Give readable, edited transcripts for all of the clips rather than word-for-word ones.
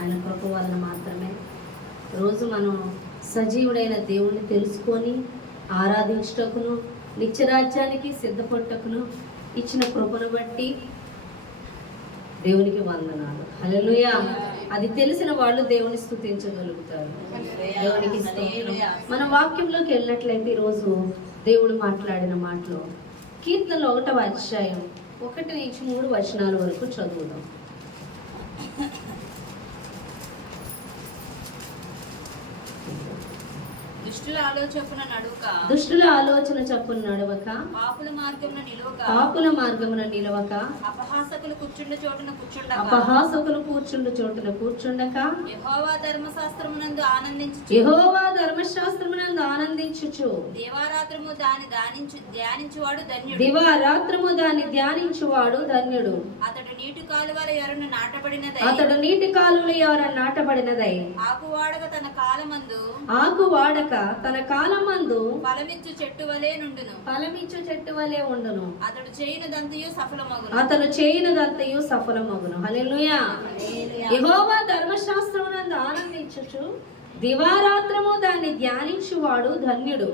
ఆయన కృప వలన మాత్రమే రోజు మనం సజీవుడైన దేవుణ్ణి తెలుసుకొని ఆరాధించుటకును నిత్యరాజ్యానికి సిద్ధపట్టుటకును ఇచ్చిన కృపను బట్టి దేవునికి వందనాలు. హల్లెలూయా. అది తెలిసిన వాళ్ళు దేవుని స్తుతించగలుగుతారు. దేవునికి స్తోత్రం. మన వాక్యంలోకి వెళ్ళినట్లయితే ఈరోజు దేవుడు మాట్లాడిన మాటలు కీర్తనలో 1వ అధ్యాయం 1 నుంచి 3 వచనాల వరకు చదువుదాం. దుష్టుల ఆలోచన చొప్పున నడువక పాపుల మార్గమున నిలవక అపహాసకులు కూర్చుండు చోటున కూర్చుండక యెహోవా ధర్మశాస్త్రమునందు ఆనందించుచు దివారాత్రము దాని ధ్యానించువాడు ధన్యుడు. అతడు నీటి కాలువల యొరను నాటబడినదై ఆకువాడక తన కాలమందు ఫలమిచ్చు చెట్టు వలె ఉండును. అతడు చేయునదంతయు సఫలమగును. హల్లెలూయా. యెహోవా ధర్మశాస్త్రమునందు ఆనందించుచు దివారాత్రము దాన్ని ధ్యానించువాడు ధన్యుడు.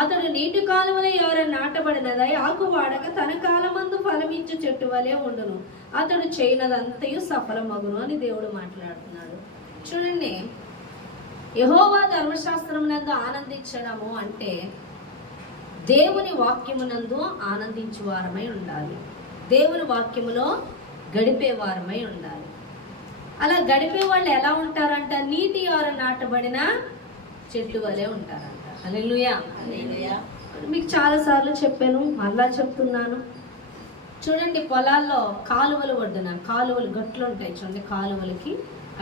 అతడు నీటి కాలువల యొర నాటబడినదై ఆకువాడక తన కాలమందు ఫలమిచ్చు చెట్టు వలె ఉండును. అతడు చేయునదంతయు సఫలమగును అని దేవుడు మాట్లాడుతున్నాడు. చూడండి, యెహోవా ధర్మశాస్త్రమునందు ఆనందించడము అంటే దేవుని వాక్యమునందు ఆనందించు వారమై ఉండాలి. దేవుని వాక్యములో గడిపే వారమై ఉండాలి. అలా గడిపే వాళ్ళు ఎలా ఉంటారంట? నీటి యొర నాటబడిన చెట్లు వలె ఉంటారంట. హల్లెలూయా. మీకు చాలాసార్లు చెప్పాను, మళ్ళా చెప్తున్నాను. చూడండి, పొలాల్లో కాలువలు ఒడ్డున కాలువలు గట్లు ఉంటాయి చూడండి. కాలువలకి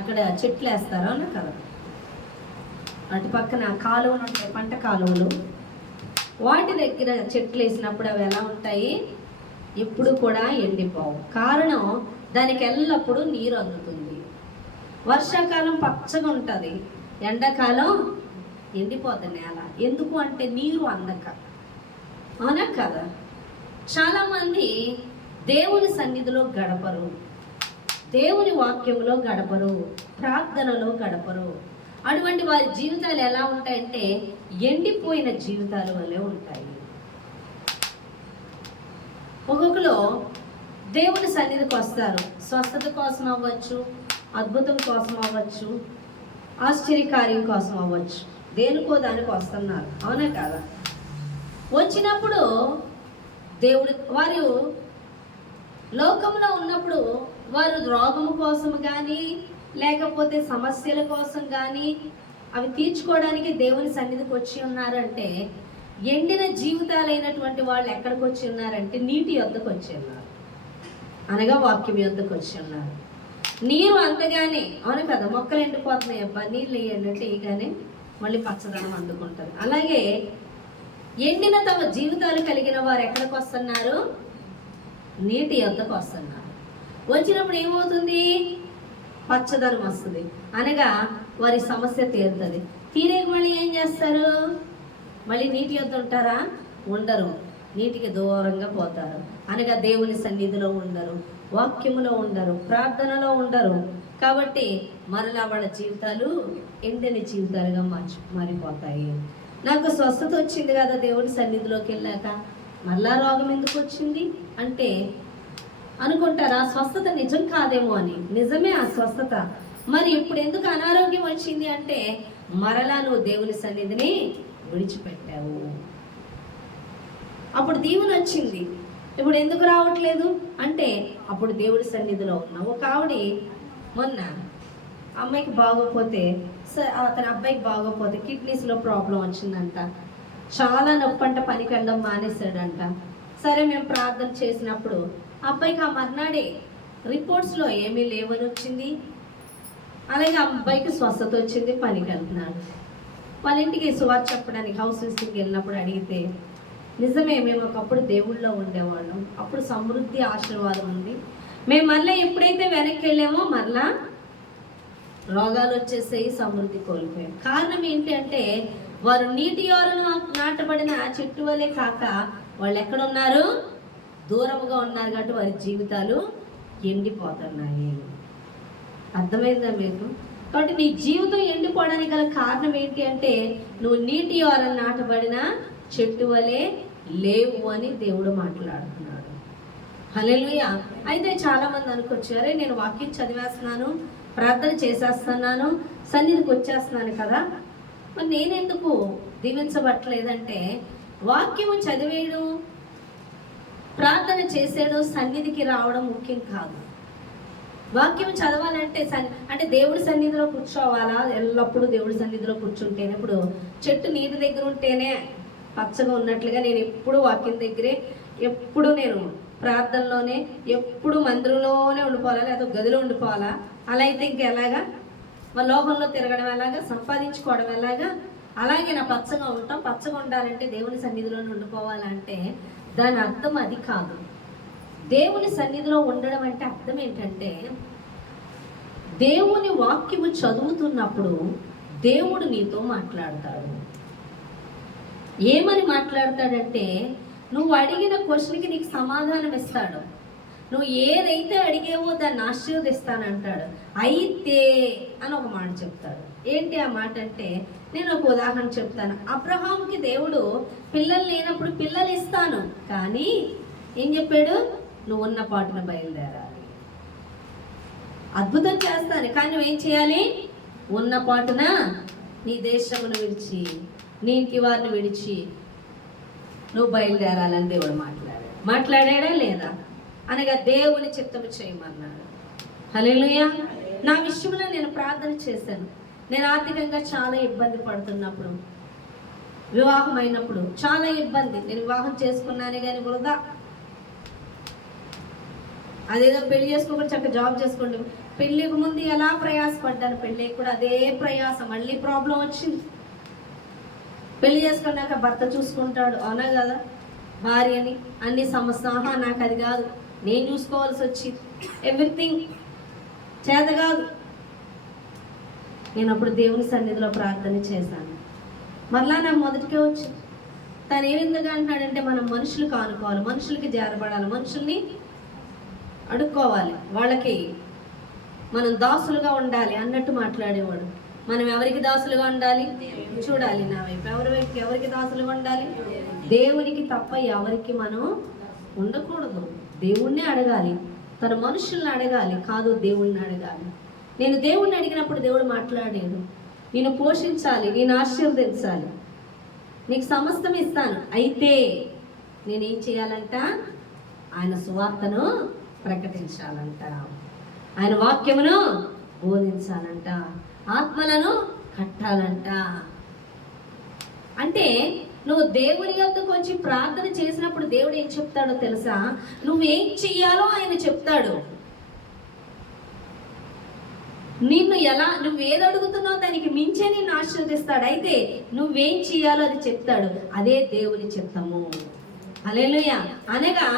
అక్కడ చెట్లు వేస్తారు, అవునా కదా? అటు పక్కన కాలువలు ఉంటాయి, పంట కాలువలు. వాటి దగ్గర చెట్లు వేసినప్పుడు అవి ఎలా ఉంటాయి? ఎప్పుడు కూడా ఎండిపోవు. కారణం, దానికి ఎల్లప్పుడూ నీరు అందుతుంది. వర్షాకాలం పచ్చగా ఉంటుంది, ఎండాకాలం ఎండిపోతుంది నేల. ఎందుకు అంటే నీరు అందక, అవునా కదా? చాలామంది దేవుని సన్నిధిలో గడపరు, దేవుని వాక్యంలో గడపరు, ప్రార్థనలో గడపరు. అటువంటి వారి జీవితాలు ఎలా ఉంటాయంటే ఎండిపోయిన జీవితాల వల్లే ఉంటాయి. ఒక్కొక్కరు దేవుని సన్నిధికి వస్తారు, స్వస్థత కోసం అవ్వచ్చు, అద్భుతం కోసం అవ్వచ్చు, ఆశ్చర్యకార్యం కోసం అవ్వచ్చు, దేనికో దానికి వస్తున్నారు, అవునా కదా? వచ్చినప్పుడు వారు లోకంలో ఉన్నప్పుడు వారు రోగము కోసం కానీ లేకపోతే సమస్యల కోసం కానీ అవి తీర్చుకోవడానికి దేవుని సన్నిధికి వచ్చి ఉన్నారంటే, ఎండిన జీవితాలైనటువంటి వాళ్ళు ఎక్కడికి వచ్చి ఉన్నారంటే నీటి యొద్దకు వచ్చి ఉన్నారు, అనగా వాక్యం యొద్దకు వచ్చి ఉన్నారు. నీరు అంతగానే, అవును కదా? మొక్కలు ఎండిపోతున్నాయి, అబ్బా నీళ్ళు వేయండి అంటే వేయగానే మళ్ళీ పచ్చదనం అందుకుంటారు. అలాగే ఎండిన తమ జీవితాలు కలిగిన వారు ఎక్కడికి వస్తున్నారు? నీటి యొద్దకు వస్తున్నారు. వచ్చినప్పుడు ఏమవుతుంది? పచ్చదనం వస్తుంది, అనగా వారి సమస్య తీరుతుంది. తీరేక మళ్ళీ ఏం చేస్తారు? మళ్ళీ నీటి యొద్ద ఉంటారా? ఉండరు, నీటికి దూరంగా పోతారు. అనగా దేవుని సన్నిధిలో ఉండరు, వాక్యములో ఉండరు, ప్రార్థనలో ఉండరు. కాబట్టి మరలా వాళ్ళ జీవితాలు ఎండని జీవితాలుగా మారిపోతాయి. నాకు స్వస్థత వచ్చింది కదా దేవుని సన్నిధిలోకి వెళ్ళాక, మళ్ళా రోగం ఎందుకు వచ్చింది అంటే అనుకుంటారా? స్వస్థత నిజం కాదేమో అని. నిజమే ఆ స్వస్థత. మరి ఇప్పుడు ఎందుకు అనారోగ్యం వచ్చింది అంటే మరలా నువ్వు దేవుని సన్నిధిని విడిచిపెట్టావు. అప్పుడు దీవెన వచ్చింది, ఇప్పుడు ఎందుకు రావట్లేదు అంటే అప్పుడు దేవుడి సన్నిధిలో ఉన్నావు. ఒక ఆవిడ మొన్న అమ్మాయికి బాగోపోతే, అతని అబ్బాయికి బాగోపోతే కిడ్నీస్లో ప్రాబ్లం వచ్చిందంట. చాలా నొప్పి అంట, పనికి వెళ్ళడం మానేశాడంట. సరే, మేము ప్రార్థన చేసినప్పుడు అబ్బాయికి ఆ మర్నాడే రిపోర్ట్స్లో ఏమీ లేవని వచ్చింది. అలాగే అబ్బాయికి స్వస్థత వచ్చింది, పనికి వెళ్తున్నాడు. వాళ్ళ ఇంటికి సువార్త చెప్పడానికి హౌస్ విజిటింగ్కి వెళ్ళినప్పుడు అడిగితే, నిజమే మేము ఒకప్పుడు దేవుళ్ళలో ఉండేవాళ్ళం, అప్పుడు సమృద్ధి ఆశీర్వాదం ఉంది. మేము మళ్ళీ ఎప్పుడైతే వెనక్కి వెళ్ళామో మరలా రోగాలు వచ్చేసాయి, సమృద్ధి కోల్పోయాం. కారణం ఏంటి అంటే వారు నీటి యొరను నాటబడిన చెట్టు వలె కాక వాళ్ళు ఎక్కడున్నారు? దూరముగా ఉన్నారు. కాబట్టి వారి జీవితాలు ఎండిపోతున్నాయి. అర్థమైందా మీకు? కాబట్టి నీ జీవితం ఎండిపోవడానికి గల కారణం ఏంటి అంటే నువ్వు నీటి ఓరన నాటబడిన చెట్టు వలె లేవు అని దేవుడు మాట్లాడుతున్నాడు. హల్లెలూయా. అయితే చాలా మంది అనుకోవచ్చు, అరే నేను వాక్యం చదివేస్తున్నాను, ప్రార్థన చేసేస్తున్నాను, సన్నిధికి వచ్చేస్తున్నాను కదా, మరి నేనెందుకు దీవించబట్టలేదంటే వాక్యము చదివేయడం, ప్రార్థన చేసేయడం, సన్నిధికి రావడం ముఖ్యం కాదు. వాక్యం చదవాలంటే అంటే దేవుడి సన్నిధిలో కూర్చోవాలా? ఎల్లప్పుడూ దేవుడి సన్నిధిలో కూర్చుంటేనే, ఇప్పుడు చెట్టు నీటి దగ్గర ఉంటేనే పచ్చగా ఉన్నట్లుగా నేను ఎప్పుడు వాక్యం దగ్గరే, ఎప్పుడు నేను ప్రార్థనలోనే, ఎప్పుడు మందిరంలోనే ఉండిపోవాలా, లేదా గదిలో ఉండిపోవాలా? అలా అయితే ఇంకెలాగా? మా లోకంలో తిరగడం ఎలాగా? సంపాదించుకోవడం ఎలాగా? అలాగే నా పచ్చగా ఉంటాం. పచ్చగా ఉండాలంటే దేవుని సన్నిధిలోనే ఉండిపోవాలంటే దాని అర్థం అది కాదు. దేవుని సన్నిధిలో ఉండడం అంటే అర్థం ఏంటంటే దేవుని వాక్యము చదువుతున్నప్పుడు దేవుడు నీతో మాట్లాడతాడు. ఏమని మాట్లాడతాడంటే నువ్వు అడిగిన క్వశ్చన్కి నీకు సమాధానం ఇస్తాడు. నువ్వు ఏదైతే అడిగేవో దాన్ని ఆశీర్వదిస్తానంటాడు. అయితే అని ఒక మాట చెప్తాడు. ఏంటి ఆ మాట అంటే, నేను ఒక ఉదాహరణ చెప్తాను. అబ్రహాముకి దేవుడు పిల్లలు లేనప్పుడు పిల్లలు ఇస్తాను, కానీ ఏం చెప్పాడు? నువ్వు ఉన్న పాటున బయలుదేరాలి. అద్భుతం చేస్తాను, కానీ నువ్వేం చేయాలి? ఉన్న పాటున నీ దేశమును విడిచి, నీ ఇంటి వారిని విడిచి నువ్వు బయలుదేరాలని దేవుడు మాట్లాడాడా లేదా? అనగా దేవుని చిత్తము చేయమన్నాడు. హల్లెలూయా. నా విషయంలో నేను ప్రార్థన చేశాను. నేను ఆర్థికంగా చాలా ఇబ్బంది పడుతున్నప్పుడు, వివాహం అయినప్పుడు చాలా ఇబ్బంది. నేను వివాహం చేసుకున్నానే కానీ వృధా. అదేదో పెళ్లి చేసుకోకుండా చక్కగా జాబ్ చేసుకోండి. పెళ్ళికి ముందు ఎలా ప్రయాసపడ్డాను, పెళ్ళికి కూడా అదే ప్రయాసం. మళ్ళీ ప్రాబ్లం వచ్చింది. పెళ్లి చేసుకున్నాక భర్త చూసుకుంటాడు, అవునా కదా? భార్యని అన్ని సమస్య, నాకు అది కాదు, నేను చూసుకోవాల్సి వచ్చింది. ఎవ్రీథింగ్ చేత కాదు. నేను అప్పుడు దేవుని సన్నిధిలో ప్రార్థన చేశాను. మరలా నాకు మొదటికే వచ్చింది. తను ఏమిందుగా అంటున్నాడంటే మనం మనుషులకు ఆనుకోవాలి, మనుషులకి జారపడాలి, మనుషుల్ని అడుక్కోవాలి, వాళ్ళకి మనం దాసులుగా ఉండాలి అన్నట్టు మాట్లాడేవాడు. మనం ఎవరికి దాసులుగా ఉండాలి? చూడాలి నా వైపు. ఎవరికి దాసులుగా ఉండాలి? దేవునికి తప్ప ఎవరికి మనం ఉండకూడదు. దేవుణ్ణి అడగాలి, తన మనుషుల్ని అడగాలి, కాదు దేవుణ్ణి అడగాలి. నేను దేవుణ్ణి అడిగినప్పుడు దేవుడు మాట్లాడాడు. నేను పోషించాలి, నేను ఆశీర్వదించాలి, నీకు సమస్తం ఇస్తాను. అయితే నేనేం చేయాలంట? ఆయన సువార్తను ప్రకటించాలంట, ఆయన వాక్యమును బోధించాలంట, ఆత్మలను కట్టాలంట. అంటే నువ్వు దేవుని యొద్దకు వచ్చి ప్రార్థన చేసినప్పుడు దేవుడు ఏం చెప్తాడో తెలుసా? నువ్వేం చెయ్యాలో ఆయన చెప్తాడు. నువ్వేది అడుగుతున్నావు దానికి మించే నిన్ను ఆశీర్వదిస్తాడు. అయితే నువ్వేం చెయ్యాలో అది చెప్తాడు. అదే దేవుని చిత్తము. హల్లెలూయా. అనగా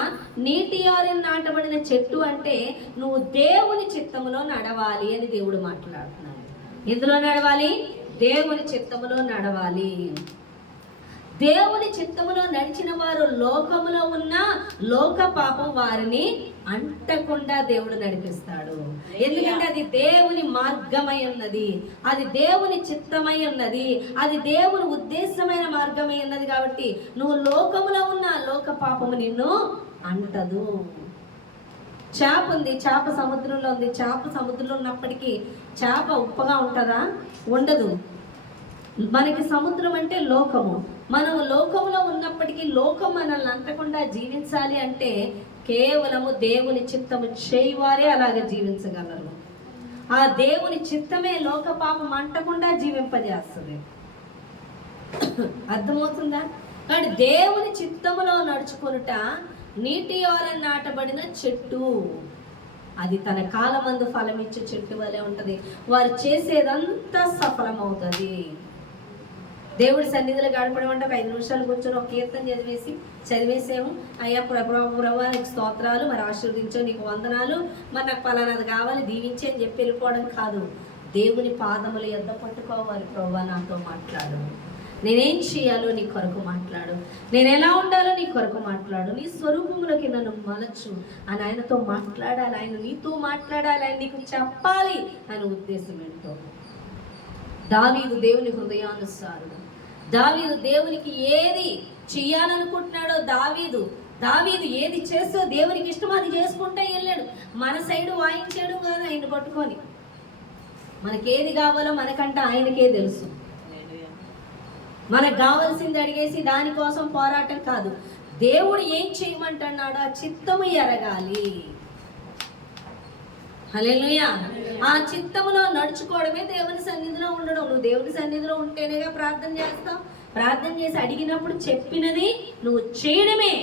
నీటి ఓరన నాటబడిన చెట్టు అంటే నువ్వు దేవుని చిత్తములో నడవాలి అని దేవుడు మాట్లాడుతున్నాడు. ఎందులో నడవాలి? దేవుని చిత్తములో నడవాలి. దేవుని చిత్తములో నడిచిన వారు లోకములో ఉన్న లోక పాపం వారిని అంటకుండా దేవుడు నడిపిస్తాడు. ఎందుకంటే అది దేవుని మార్గమై ఉన్నది, అది దేవుని చిత్తమై ఉన్నది, అది దేవుని ఉద్దేశమైన మార్గమై ఉన్నది. కాబట్టి నువ్వు లోకములో ఉన్న లోక పాపము నిన్ను అంటదు. చేప ఉంది, చేప సముద్రంలో ఉంది. చేప సముద్రంలో ఉన్నప్పటికీ చేప ఉప్పగా ఉంటుందా? ఉండదు. మనకి సముద్రం అంటే లోకము. మనం లోకంలో ఉన్నప్పటికీ లోకం మనల్ని అంటకుండా జీవించాలి అంటే కేవలము దేవుని చిత్తము చేయవారే అలాగే జీవించగలరు. ఆ దేవుని చిత్తమే లోక పాపం అంటకుండా జీవింపజేస్తుంది. అర్థమవుతుందా? కాబట్టి దేవుని చిత్తములో నడుచుకొనుట నీటి ఓరన నాటబడిన చెట్టు. అది తన కాలమందు ఫలమిచ్చే చెట్టు వలె ఉంటది. వారు చేసేదంతా సఫలమవుతుంది. దేవుడి సన్నిధిలో గడపడం అంటే 5 నిమిషాలు కూర్చొని ఒక కీర్తన చదివేసాము. అయ్యా ప్రభానికి స్తోత్రాలు, మరి ఆశీర్వదించు, నీకు వందనాలు, మరి నాకు పలానాది కావాలి, దీవించి అని చెప్పి వెళ్ళిపోవడం కాదు. దేవుని పాదముల యొద్ద పట్టుకోవాలి. ప్రభా నాతో మాట్లాడు, నేనేం చేయాలో నీ కొరకు మాట్లాడు, నేను ఎలా ఉండాలో నీ కొరకు మాట్లాడు, నీ స్వరూపంలోకి నన్ను మలచు అని ఆయనతో మాట్లాడాలి. ఆయన నీతో మాట్లాడాలి, ఆయన నీకు చెప్పాలి అని ఉద్దేశం ఏంటో. దావీదు దేవుని హృదయానుసారుడు. దావీదు దేవునికి ఏది చెయ్యాలనుకుంటున్నాడో దావీదు ఏది చేస్తో దేవునికి ఇష్టం అది చేసుకుంటే వెళ్ళాడు. మన సైడు వాయించాడు కాదు ఆయన పట్టుకొని. మనకేది కావాలో మనకంటే ఆయనకే తెలుసు. మనకు కావాల్సింది అడిగేసి దానికోసం పోరాటం కాదు. దేవుడు ఏం చేయమంటున్నాడో ఆ చిత్తము ఎరగాలి. హల్లెలూయా. ఆ చిత్తములో నడుచుకోవడమే దేవుని సన్నిధిలో ఉండడం. నువ్వు దేవుని సన్నిధిలో ఉంటేనేగా ప్రార్థన చేస్తావు. ప్రార్థన చేసి అడిగినప్పుడు చెప్పినది నువ్వు చేయడమే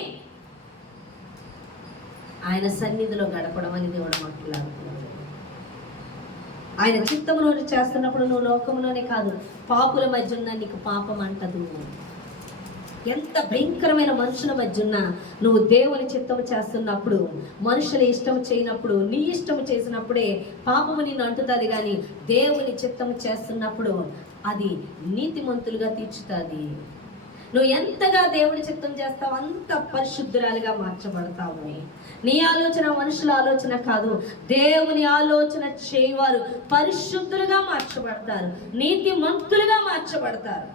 ఆయన సన్నిధిలో గడపడం అని దేవుడు మాట్లాడుతున్నాడు. ఆయన చిత్తములో చేస్తున్నప్పుడు నువ్వు లోకంలోనే కాదు, పాపుల మధ్య ఉన్న నీకు పాపం అంటదు. ఎంత భయంకరమైన మనుషుల మధ్య ఉన్నా నువ్వు దేవుని చిత్తము చేస్తున్నప్పుడు, మనుషుల ఇష్టం చేయనప్పుడు, నీ ఇష్టము చేసినప్పుడే పాపము నిన్ను అంటుతుంది. కానీ దేవుని చిత్తము చేస్తున్నప్పుడు అది నీతిమంతులుగా తీర్చుతుంది. నువ్వు ఎంతగా దేవుని చిత్తం చేస్తావు అంత పరిశుద్ధురాలుగా మార్చబడతావు. నీ ఆలోచన మనుషుల ఆలోచన కాదు, దేవుని ఆలోచన చేయవారు పరిశుద్ధులుగా మార్చబడతారు, నీతిమంతులుగా మార్చబడతారు.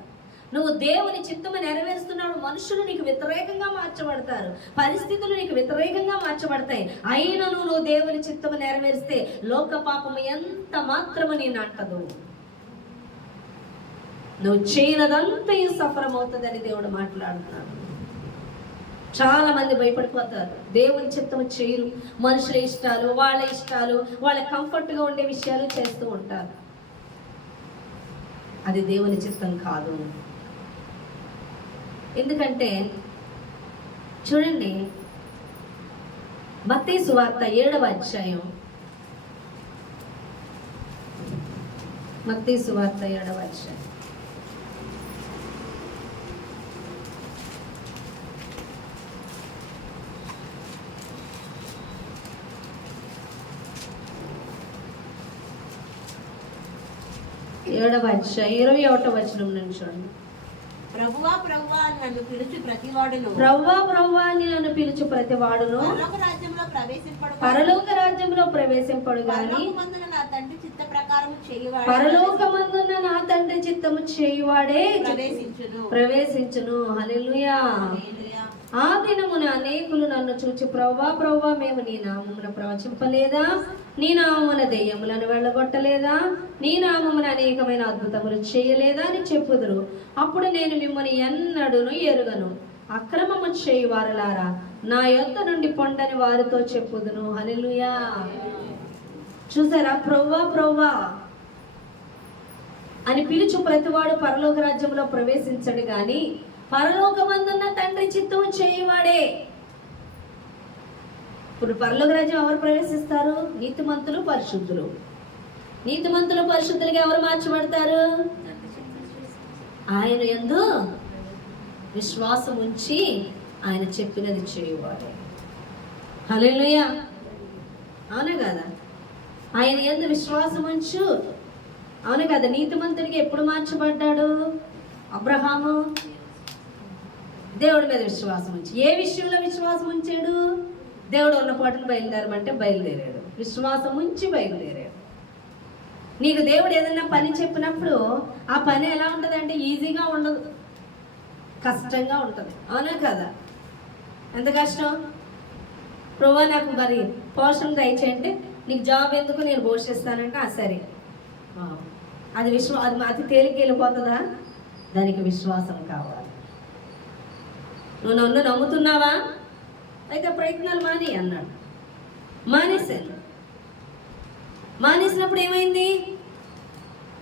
నువ్వు దేవుని చిత్తము నెరవేరుస్తున్నావు, మనుషులు నీకు వ్యతిరేకంగా మార్చబడతారు, పరిస్థితులు నీకు వ్యతిరేకంగా మార్చబడతాయి. అయినా నువ్వు దేవుని చిత్తము నెరవేరిస్తే లోక పాపము ఎంత మాత్రము నేను అంటదు. నువ్వు చేయనదంతయు సఫలం అవుతుందని దేవుడు మాట్లాడుతున్నాడు. చాలా మంది భయపడిపోతారు, దేవుని చిత్తము చేయరు, మనుషుల ఇష్టాలు, వాళ్ళ కంఫర్ట్గా ఉండే విషయాలు చేస్తూ ఉంటారు. అది దేవుని చిత్తం కాదు. ఎందుకంటే చూడండి, మత్తయి సువార్త 7వ అధ్యాయం, మత్తయి సువార్త 7వ అధ్యాయం 7వ అధ్యాయం 21వ వచనం నుంచి చూడండి. ప్రభువా ప్రభువా అని నన్ను పిలుచు ప్రతివాడును, ప్రభువా ప్రభువా అని నన్ను పిలుచు ప్రతివాడును పరలోక రాజ్యంలో ప్రవేశింపడు గాని పరలోకమందున నా తండ్రి చిత్త ప్రకారము చేయువాడే, పరలోకమందున నా తండ్రి చిత్తము చేయువాడే ప్రవేశించును. హల్లెలూయా. ఆ దినమున అనేకులు నన్ను చూచి ప్రభువా ప్రభువా మేము నీ నామమున ప్రవచింపలేదా, నీ నామమున దెయ్యములను వెళ్ళగొట్టలేదా, నీ నామమున అనేకమైన అద్భుతములు చేయలేదా అని చెప్పుదురు. అప్పుడు నేను మిమ్మల్ని ఎన్నడూను ఎరుగను, అక్రమము చేయువారులారా నా యొద్ద నుండి పొండని వారితో చెప్పుదును. హల్లెలూయా. చూసారా, ప్రభువా ప్రభువా అని పిలుచు ప్రతివాడు పరలోక రాజ్యంలో ప్రవేశించడు గాని పరలోకమందున్న తండ్రి చిత్తము చేయవాడే. ఇప్పుడు పరలోక రాజ్యం ఎవరు ప్రవేశిస్తారు? నీతిమంతులు పరిశుద్ధులు. నీతిమంతులు పరిశుద్ధులుగా ఎవరు మార్చబడతారు? ఆయన యందు విశ్వాసం ఉంచి ఆయన చెప్పినది చేయవాడే. హల్లెలూయా. అవునా కదా? ఆయన యందు విశ్వాసం ఉంచు. అవును కదా? నీతిమంతుడికి ఎప్పుడు మార్చబడ్డాడు? అబ్రహాము దేవుడి మీద విశ్వాసం ఉంచి. ఏ విషయంలో విశ్వాసం ఉంచాడు? దేవుడు ఉన్న పాటను బయలుదేరమంటే బయలుదేరాడు, విశ్వాసం ఉంచి బయలుదేరాడు. నీకు దేవుడు ఏదైనా పని చెప్పినప్పుడు ఆ పని ఎలా ఉంటుంది అంటే ఈజీగా ఉండదు, కష్టంగా ఉంటుంది. అవునా కదా? ఎంత కష్టం. ప్రభువా నాకు మరి పోషణ దయచేయంటే, నీకు జాబ్ ఎందుకు, నేను పోషిస్తానంటే సరే, అది అది అతి తేలిక వెళ్ళిపోతుందా? దానికి విశ్వాసం కావాలి. నువ్వు నన్ను నమ్ముతున్నావా? అయితే ప్రయత్నాలు మాని అన్నాడు. మానేశాను. మానేసినప్పుడు ఏమైంది?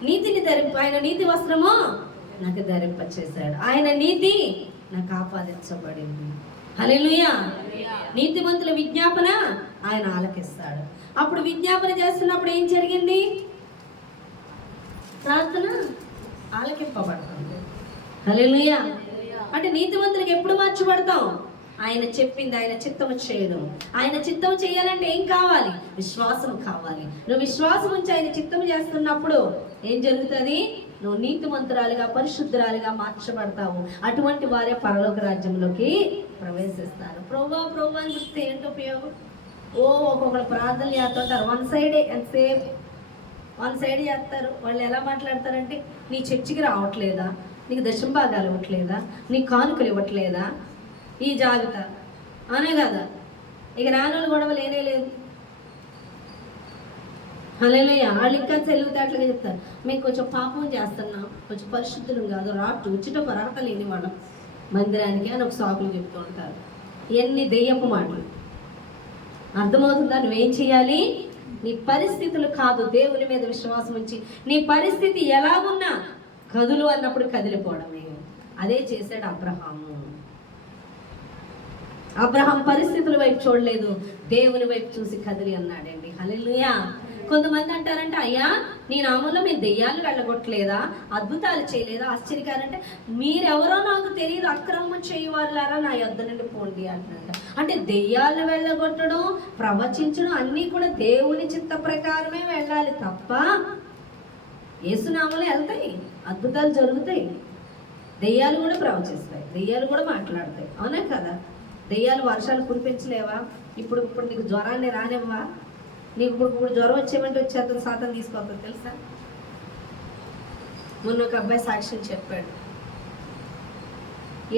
నీతిని ఆయన నీతి వస్త్రము నాకు ధరింపచేశాడు, ఆయన నీతి నాకు ఆపాదించబడింది. హల్లెలూయా. నీతిమంతుల విజ్ఞాపన ఆయన ఆలకిస్తాడు. అప్పుడు విజ్ఞాపన చేస్తున్నప్పుడు ఏం జరిగింది? ప్రార్థన ఆలకింపబడుతుంది. హల్లెలూయా. అంటే నీతిమంతులకు ఎప్పుడు మార్చబడతాం? ఆయన చెప్పింది, ఆయన చిత్తము చేయడం. ఆయన చిత్తము చేయాలంటే ఏం కావాలి? విశ్వాసం కావాలి. నువ్వు విశ్వాసం ఉంచి ఆయన చిత్తము చేస్తున్నప్పుడు ఏం జరుగుతుంది? నువ్వు నీతిమంతురాలుగా పరిశుద్ధురాలుగా మార్చబడతావు. అటువంటి వారే పరలోక రాజ్యంలోకి ప్రవేశిస్తారు. ప్రభువా ప్రభువా అని చెప్తే ఏంటి ఉపయోగం? ఒక్కొక్కరు ప్రార్థనలు చేస్తుంటారు, వన్ సైడే, ఎంతసేపు వన్ సైడ్ చేస్తారు. వాళ్ళు ఎలా మాట్లాడతారంటే, నీ చర్చికి రావట్లేదా, నీకు దశమ భాగాలు ఇవ్వట్లేదా, నీ కానుకలు ఇవ్వట్లేదా, ఈ జాగ్రత్త అనే కదా. ఇక రానోళ్ళు గొడవ లేనే లేదు. హల్లెలూయా. వాళ్ళు ఇంకా తెలివితేటలుగా చెప్తారు, మేము కొంచెం పాపం చేస్తున్నాం, కొంచెం పరిశుద్ధులు కాదు, వచ్చేట అర్హత లేని వాళ్ళం మందిరానికి అని ఒక సాకులు చెప్తూ ఉంటారు. ఇవన్నీ దెయ్యపు మాటలు. అర్థమవుతుందా? నువ్వేం చేయాలి? నీ పరిస్థితులు కాదు, దేవుని మీద విశ్వాసం ఉంచి నీ పరిస్థితి ఎలాగున్నా కదులు అన్నప్పుడు కదిలిపోవడమే. అదే చేశాడు అబ్రహాము. అబ్రహాం పరిస్థితుల వైపు చూడలేదు, దేవుని వైపు చూసి కదిలి అన్నాడండి. హల్లెలూయా. కొంతమంది అంటారంటే, అయ్యా నీ నామంలో మేము దెయ్యాలు వెళ్ళగొట్టలేదా, అద్భుతాలు చేయలేదా, ఆశ్చర్యకారంటే మీరెవరో నాకు తెలియదు, అక్రమం చేయవాళ్ళారా నా యొద్ద నుండి పోండి అంటున్నాడు. అంటే దెయ్యాలు వెళ్ళగొట్టడం, ప్రవచించడం అన్నీ కూడా దేవుని చిత్త ప్రకారమే వెళ్ళాలి తప్ప యేసునామలో వెళ్తాయి, అద్భుతాలు జరుగుతాయి, దెయ్యాలు కూడా ప్రవచిస్తాయి, దెయ్యాలు కూడా మాట్లాడతాయి. అవునా కదా? దెయ్యాలు వర్షాలు కురిపించలేవా? ఇప్పుడు నీకు జ్వరాన్ని రానివ్వా? నీకు ఇప్పుడు జ్వరం వచ్చేమంటే వచ్చేస్తుంది, శాతం తీసుకోవద్దు తెలుసా? మొన్న ఒక అబ్బాయి సాక్ష్యం చెప్పాడు.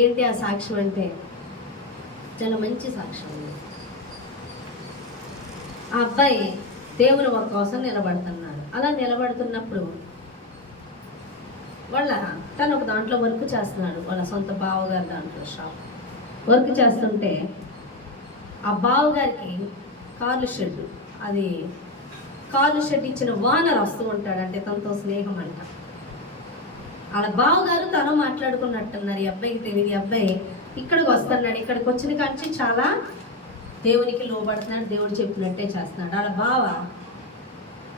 ఏంటి ఆ సాక్ష్యం అంటే చాలా మంచి సాక్ష్యం. ఆ అబ్బాయి దేవుని ఒక కోసం నిలబడుతున్నాడు. అలా నిలబడుతున్నప్పుడు తను ఒక దాంట్లో వర్క్ చేస్తున్నాడు, వాళ్ళ సొంత బావగారు దాంట్లో షాప్ వర్క్ చేస్తుంటే ఆ బావగారికి కార్లు షెడ్ ఇచ్చిన ఓనర్ వస్తూ ఉంటాడు. అంటే తనతో స్నేహం అంట. వాళ్ళ బావగారు తను మాట్లాడుకున్నట్టున్నారు. ఈ అబ్బాయికి తెలియదు. ఈ అబ్బాయి ఇక్కడికి వస్తున్నాడు. ఇక్కడికి వచ్చిన కాంచి చాలా దేవునికి లోబడుతున్నాడు, దేవుడు చెప్పినట్టే చేస్తున్నాడు. వాళ్ళ బావ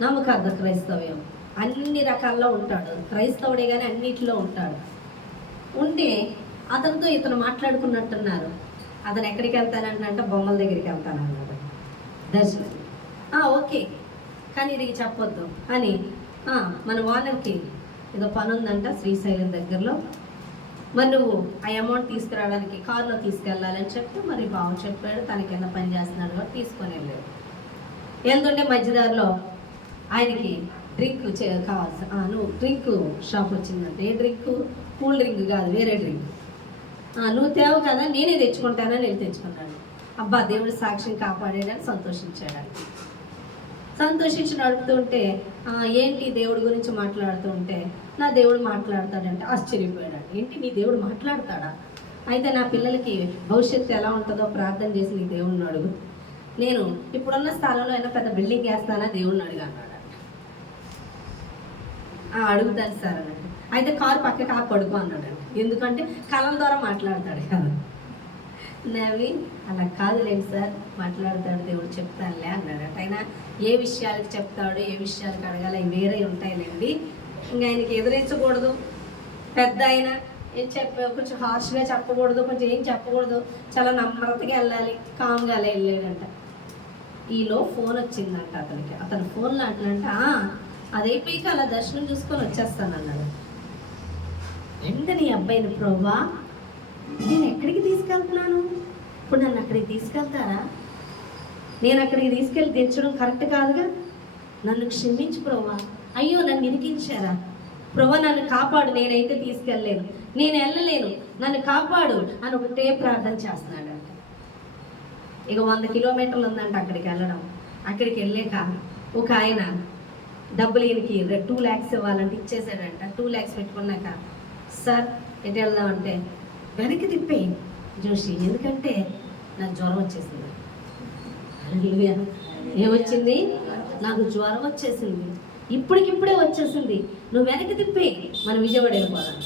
నమ్మకార్థ క్రైస్తవ్యం అన్ని రకాల్లో ఉంటాడు, క్రైస్తవుడే కానీ అన్నిటిలో ఉంటాడు. ఉంటే అతనితో ఇతను మాట్లాడుకున్నట్టున్నారు. అతను ఎక్కడికి వెళ్తానంటే బొమ్మల దగ్గరికి వెళ్తానన్నాడు దర్శనం. ఓకే, కానీ ఇది చెప్పొద్దు అని మన ఓనర్కి ఏదో పని ఉందంట శ్రీశైలం దగ్గరలో, మరి నువ్వు ఆ అమౌంట్ తీసుకురావడానికి కారులో తీసుకెళ్ళాలని చెప్పి మరి బావ చెప్పాడు. తన కింద పని చేస్తున్నాడు కాబట్టి తీసుకొని వెళ్ళాడు. వెళ్తుంటే మధ్యదారిలో ఆయనకి డ్రింక్ కావాల్సి నువ్వు డ్రింక్ షాప్ వచ్చిందంటే, ఏ డ్రింక్? కూల్ డ్రింక్ కాదు, వేరే డ్రింక్. నువ్వు తేవు కదా, నేనే తెచ్చుకుంటానని వెళ్ళి తెచ్చుకున్నాడు. అబ్బా దేవుడు సాక్ష్యం కాపాడాడని సంతోషించాడు. సంతోషించి నడుపుతుంటే ఏంటి దేవుడి గురించి మాట్లాడుతూ ఉంటే, నా దేవుడు మాట్లాడతాడంటే ఆశ్చర్యపోయాడు. ఏంటి నీ దేవుడు మాట్లాడతాడా? అయితే నా పిల్లలకి భవిష్యత్తు ఎలా ఉంటుందో ప్రార్థన చేసి నీ దేవుడిని అడుగు, నేను ఇప్పుడున్న స్థలంలో అయినా పెద్ద బిల్డింగ్ వేస్తానా దేవుడిని అడుగు అన్నాడు. అడుగుతాను సార్ అన్నట్టు. అయితే కారు పక్కకి పడుకో అన్నాడు. ఎందుకంటే కలం ద్వారా మాట్లాడతాడు కదా. నవ్వి అలా కాదులేండి సార్, మాట్లాడతాడు దేవుడు, చెప్తానులే అన్నాడు. అయినా ఏ విషయాలకు చెప్తాడు, ఏ విషయాలకు అడగాలి అవి వేరే ఉంటాయిలేండి. ఇంకా ఆయనకి ఎదురించకూడదు, పెద్ద ఆయన ఏం కొంచెం హార్ష్గా చెప్పకూడదు, కొంచెం ఏం చెప్పకూడదు, చాలా నమ్రతగా వెళ్ళాలి, కామ్గా వెళ్ళాడంట. ఈలో ఫోన్ వచ్చిందంట అతనికి. అతను ఫోన్లో అంటున్నంట, అదైపోయాక అలా దర్శనం చూసుకొని వచ్చేస్తాను అన్నాడు. వెంటనే అబ్బాయిని, ప్రభువా నేను ఎక్కడికి తీసుకెళ్తున్నాను, ఇప్పుడు నన్ను అక్కడికి తీసుకెళ్తారా, నేను అక్కడికి తీసుకెళ్ళి తెచ్చడం కరెక్ట్ కాదుగా, నన్ను క్షమించు ప్రభువా, అయ్యో నన్ను ఇరికించారా ప్రభువా, నన్ను కాపాడు, నేనైతే తీసుకెళ్ళలేను, నేను వెళ్ళలేను, నన్ను కాపాడు అని ఒకటే ప్రార్థన చేస్తున్నాడంట. ఇక 100 కిలోమీటర్లు ఉందంట అక్కడికి వెళ్ళడం. అక్కడికి వెళ్ళాక ఒక ఆయన డబ్బులు ఈయనకి 2 lakhs ఇవ్వాలంటే ఇచ్చేసాడంట. 2 lakhs పెట్టుకున్నాక, సార్ ఎటు వెళ్దామంటే, వెనక్కి తిప్పే జోషి, ఎందుకంటే నాకు జ్వరం వచ్చేసింది. ఏమొచ్చింది? నాకు జ్వరం వచ్చేసింది, ఇప్పటికిప్పుడే వచ్చేసింది, నువ్వు వెనక్కి తిప్పే, మనం విజయవాడ వెళ్ళిపోదాం.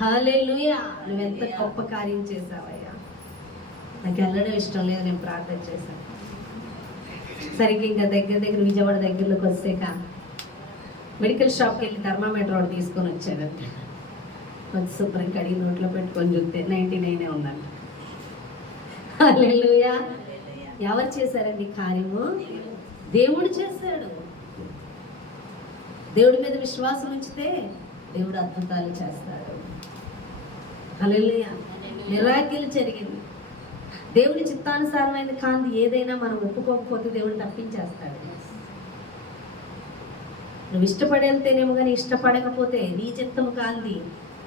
హల్లెలూయా, నువ్వు ఎంత గొప్ప కార్యం చేసావయ్యా. నాకు వెళ్ళడం ఇష్టం లేదు, నేను ప్రార్థన చేశాను. సరిగ్గా ఇంకా దగ్గర విజయవాడ దగ్గరలోకి వచ్చాక మెడికల్ షాప్కి వెళ్ళి థర్మామీటర్ ఒకటి తీసుకొని వచ్చాడంట. కొంచెం శుభ్రం కడిగి నోట్లో పెట్టుకొని చూస్తే 99 ఉందంట. హల్లెలూయా. ఎవరు చేశారండి కార్యము? దేవుడు చేశాడు. దేవుడి మీద విశ్వాసం ఉంచితే దేవుడు అద్భుతాలు చేస్తాడు. హల్లెలూయా. మిరాకిల్ జరిగింది. దేవుని చిత్తానుసారమైన కాంతి ఏదైనా మనం ఒప్పుకోకపోతే దేవుడు తప్పించేస్తాడు. నువ్వు ఇష్టపడేళ్తేనేమో కానీ ఇష్టపడకపోతే నీ చిత్తము కాంది,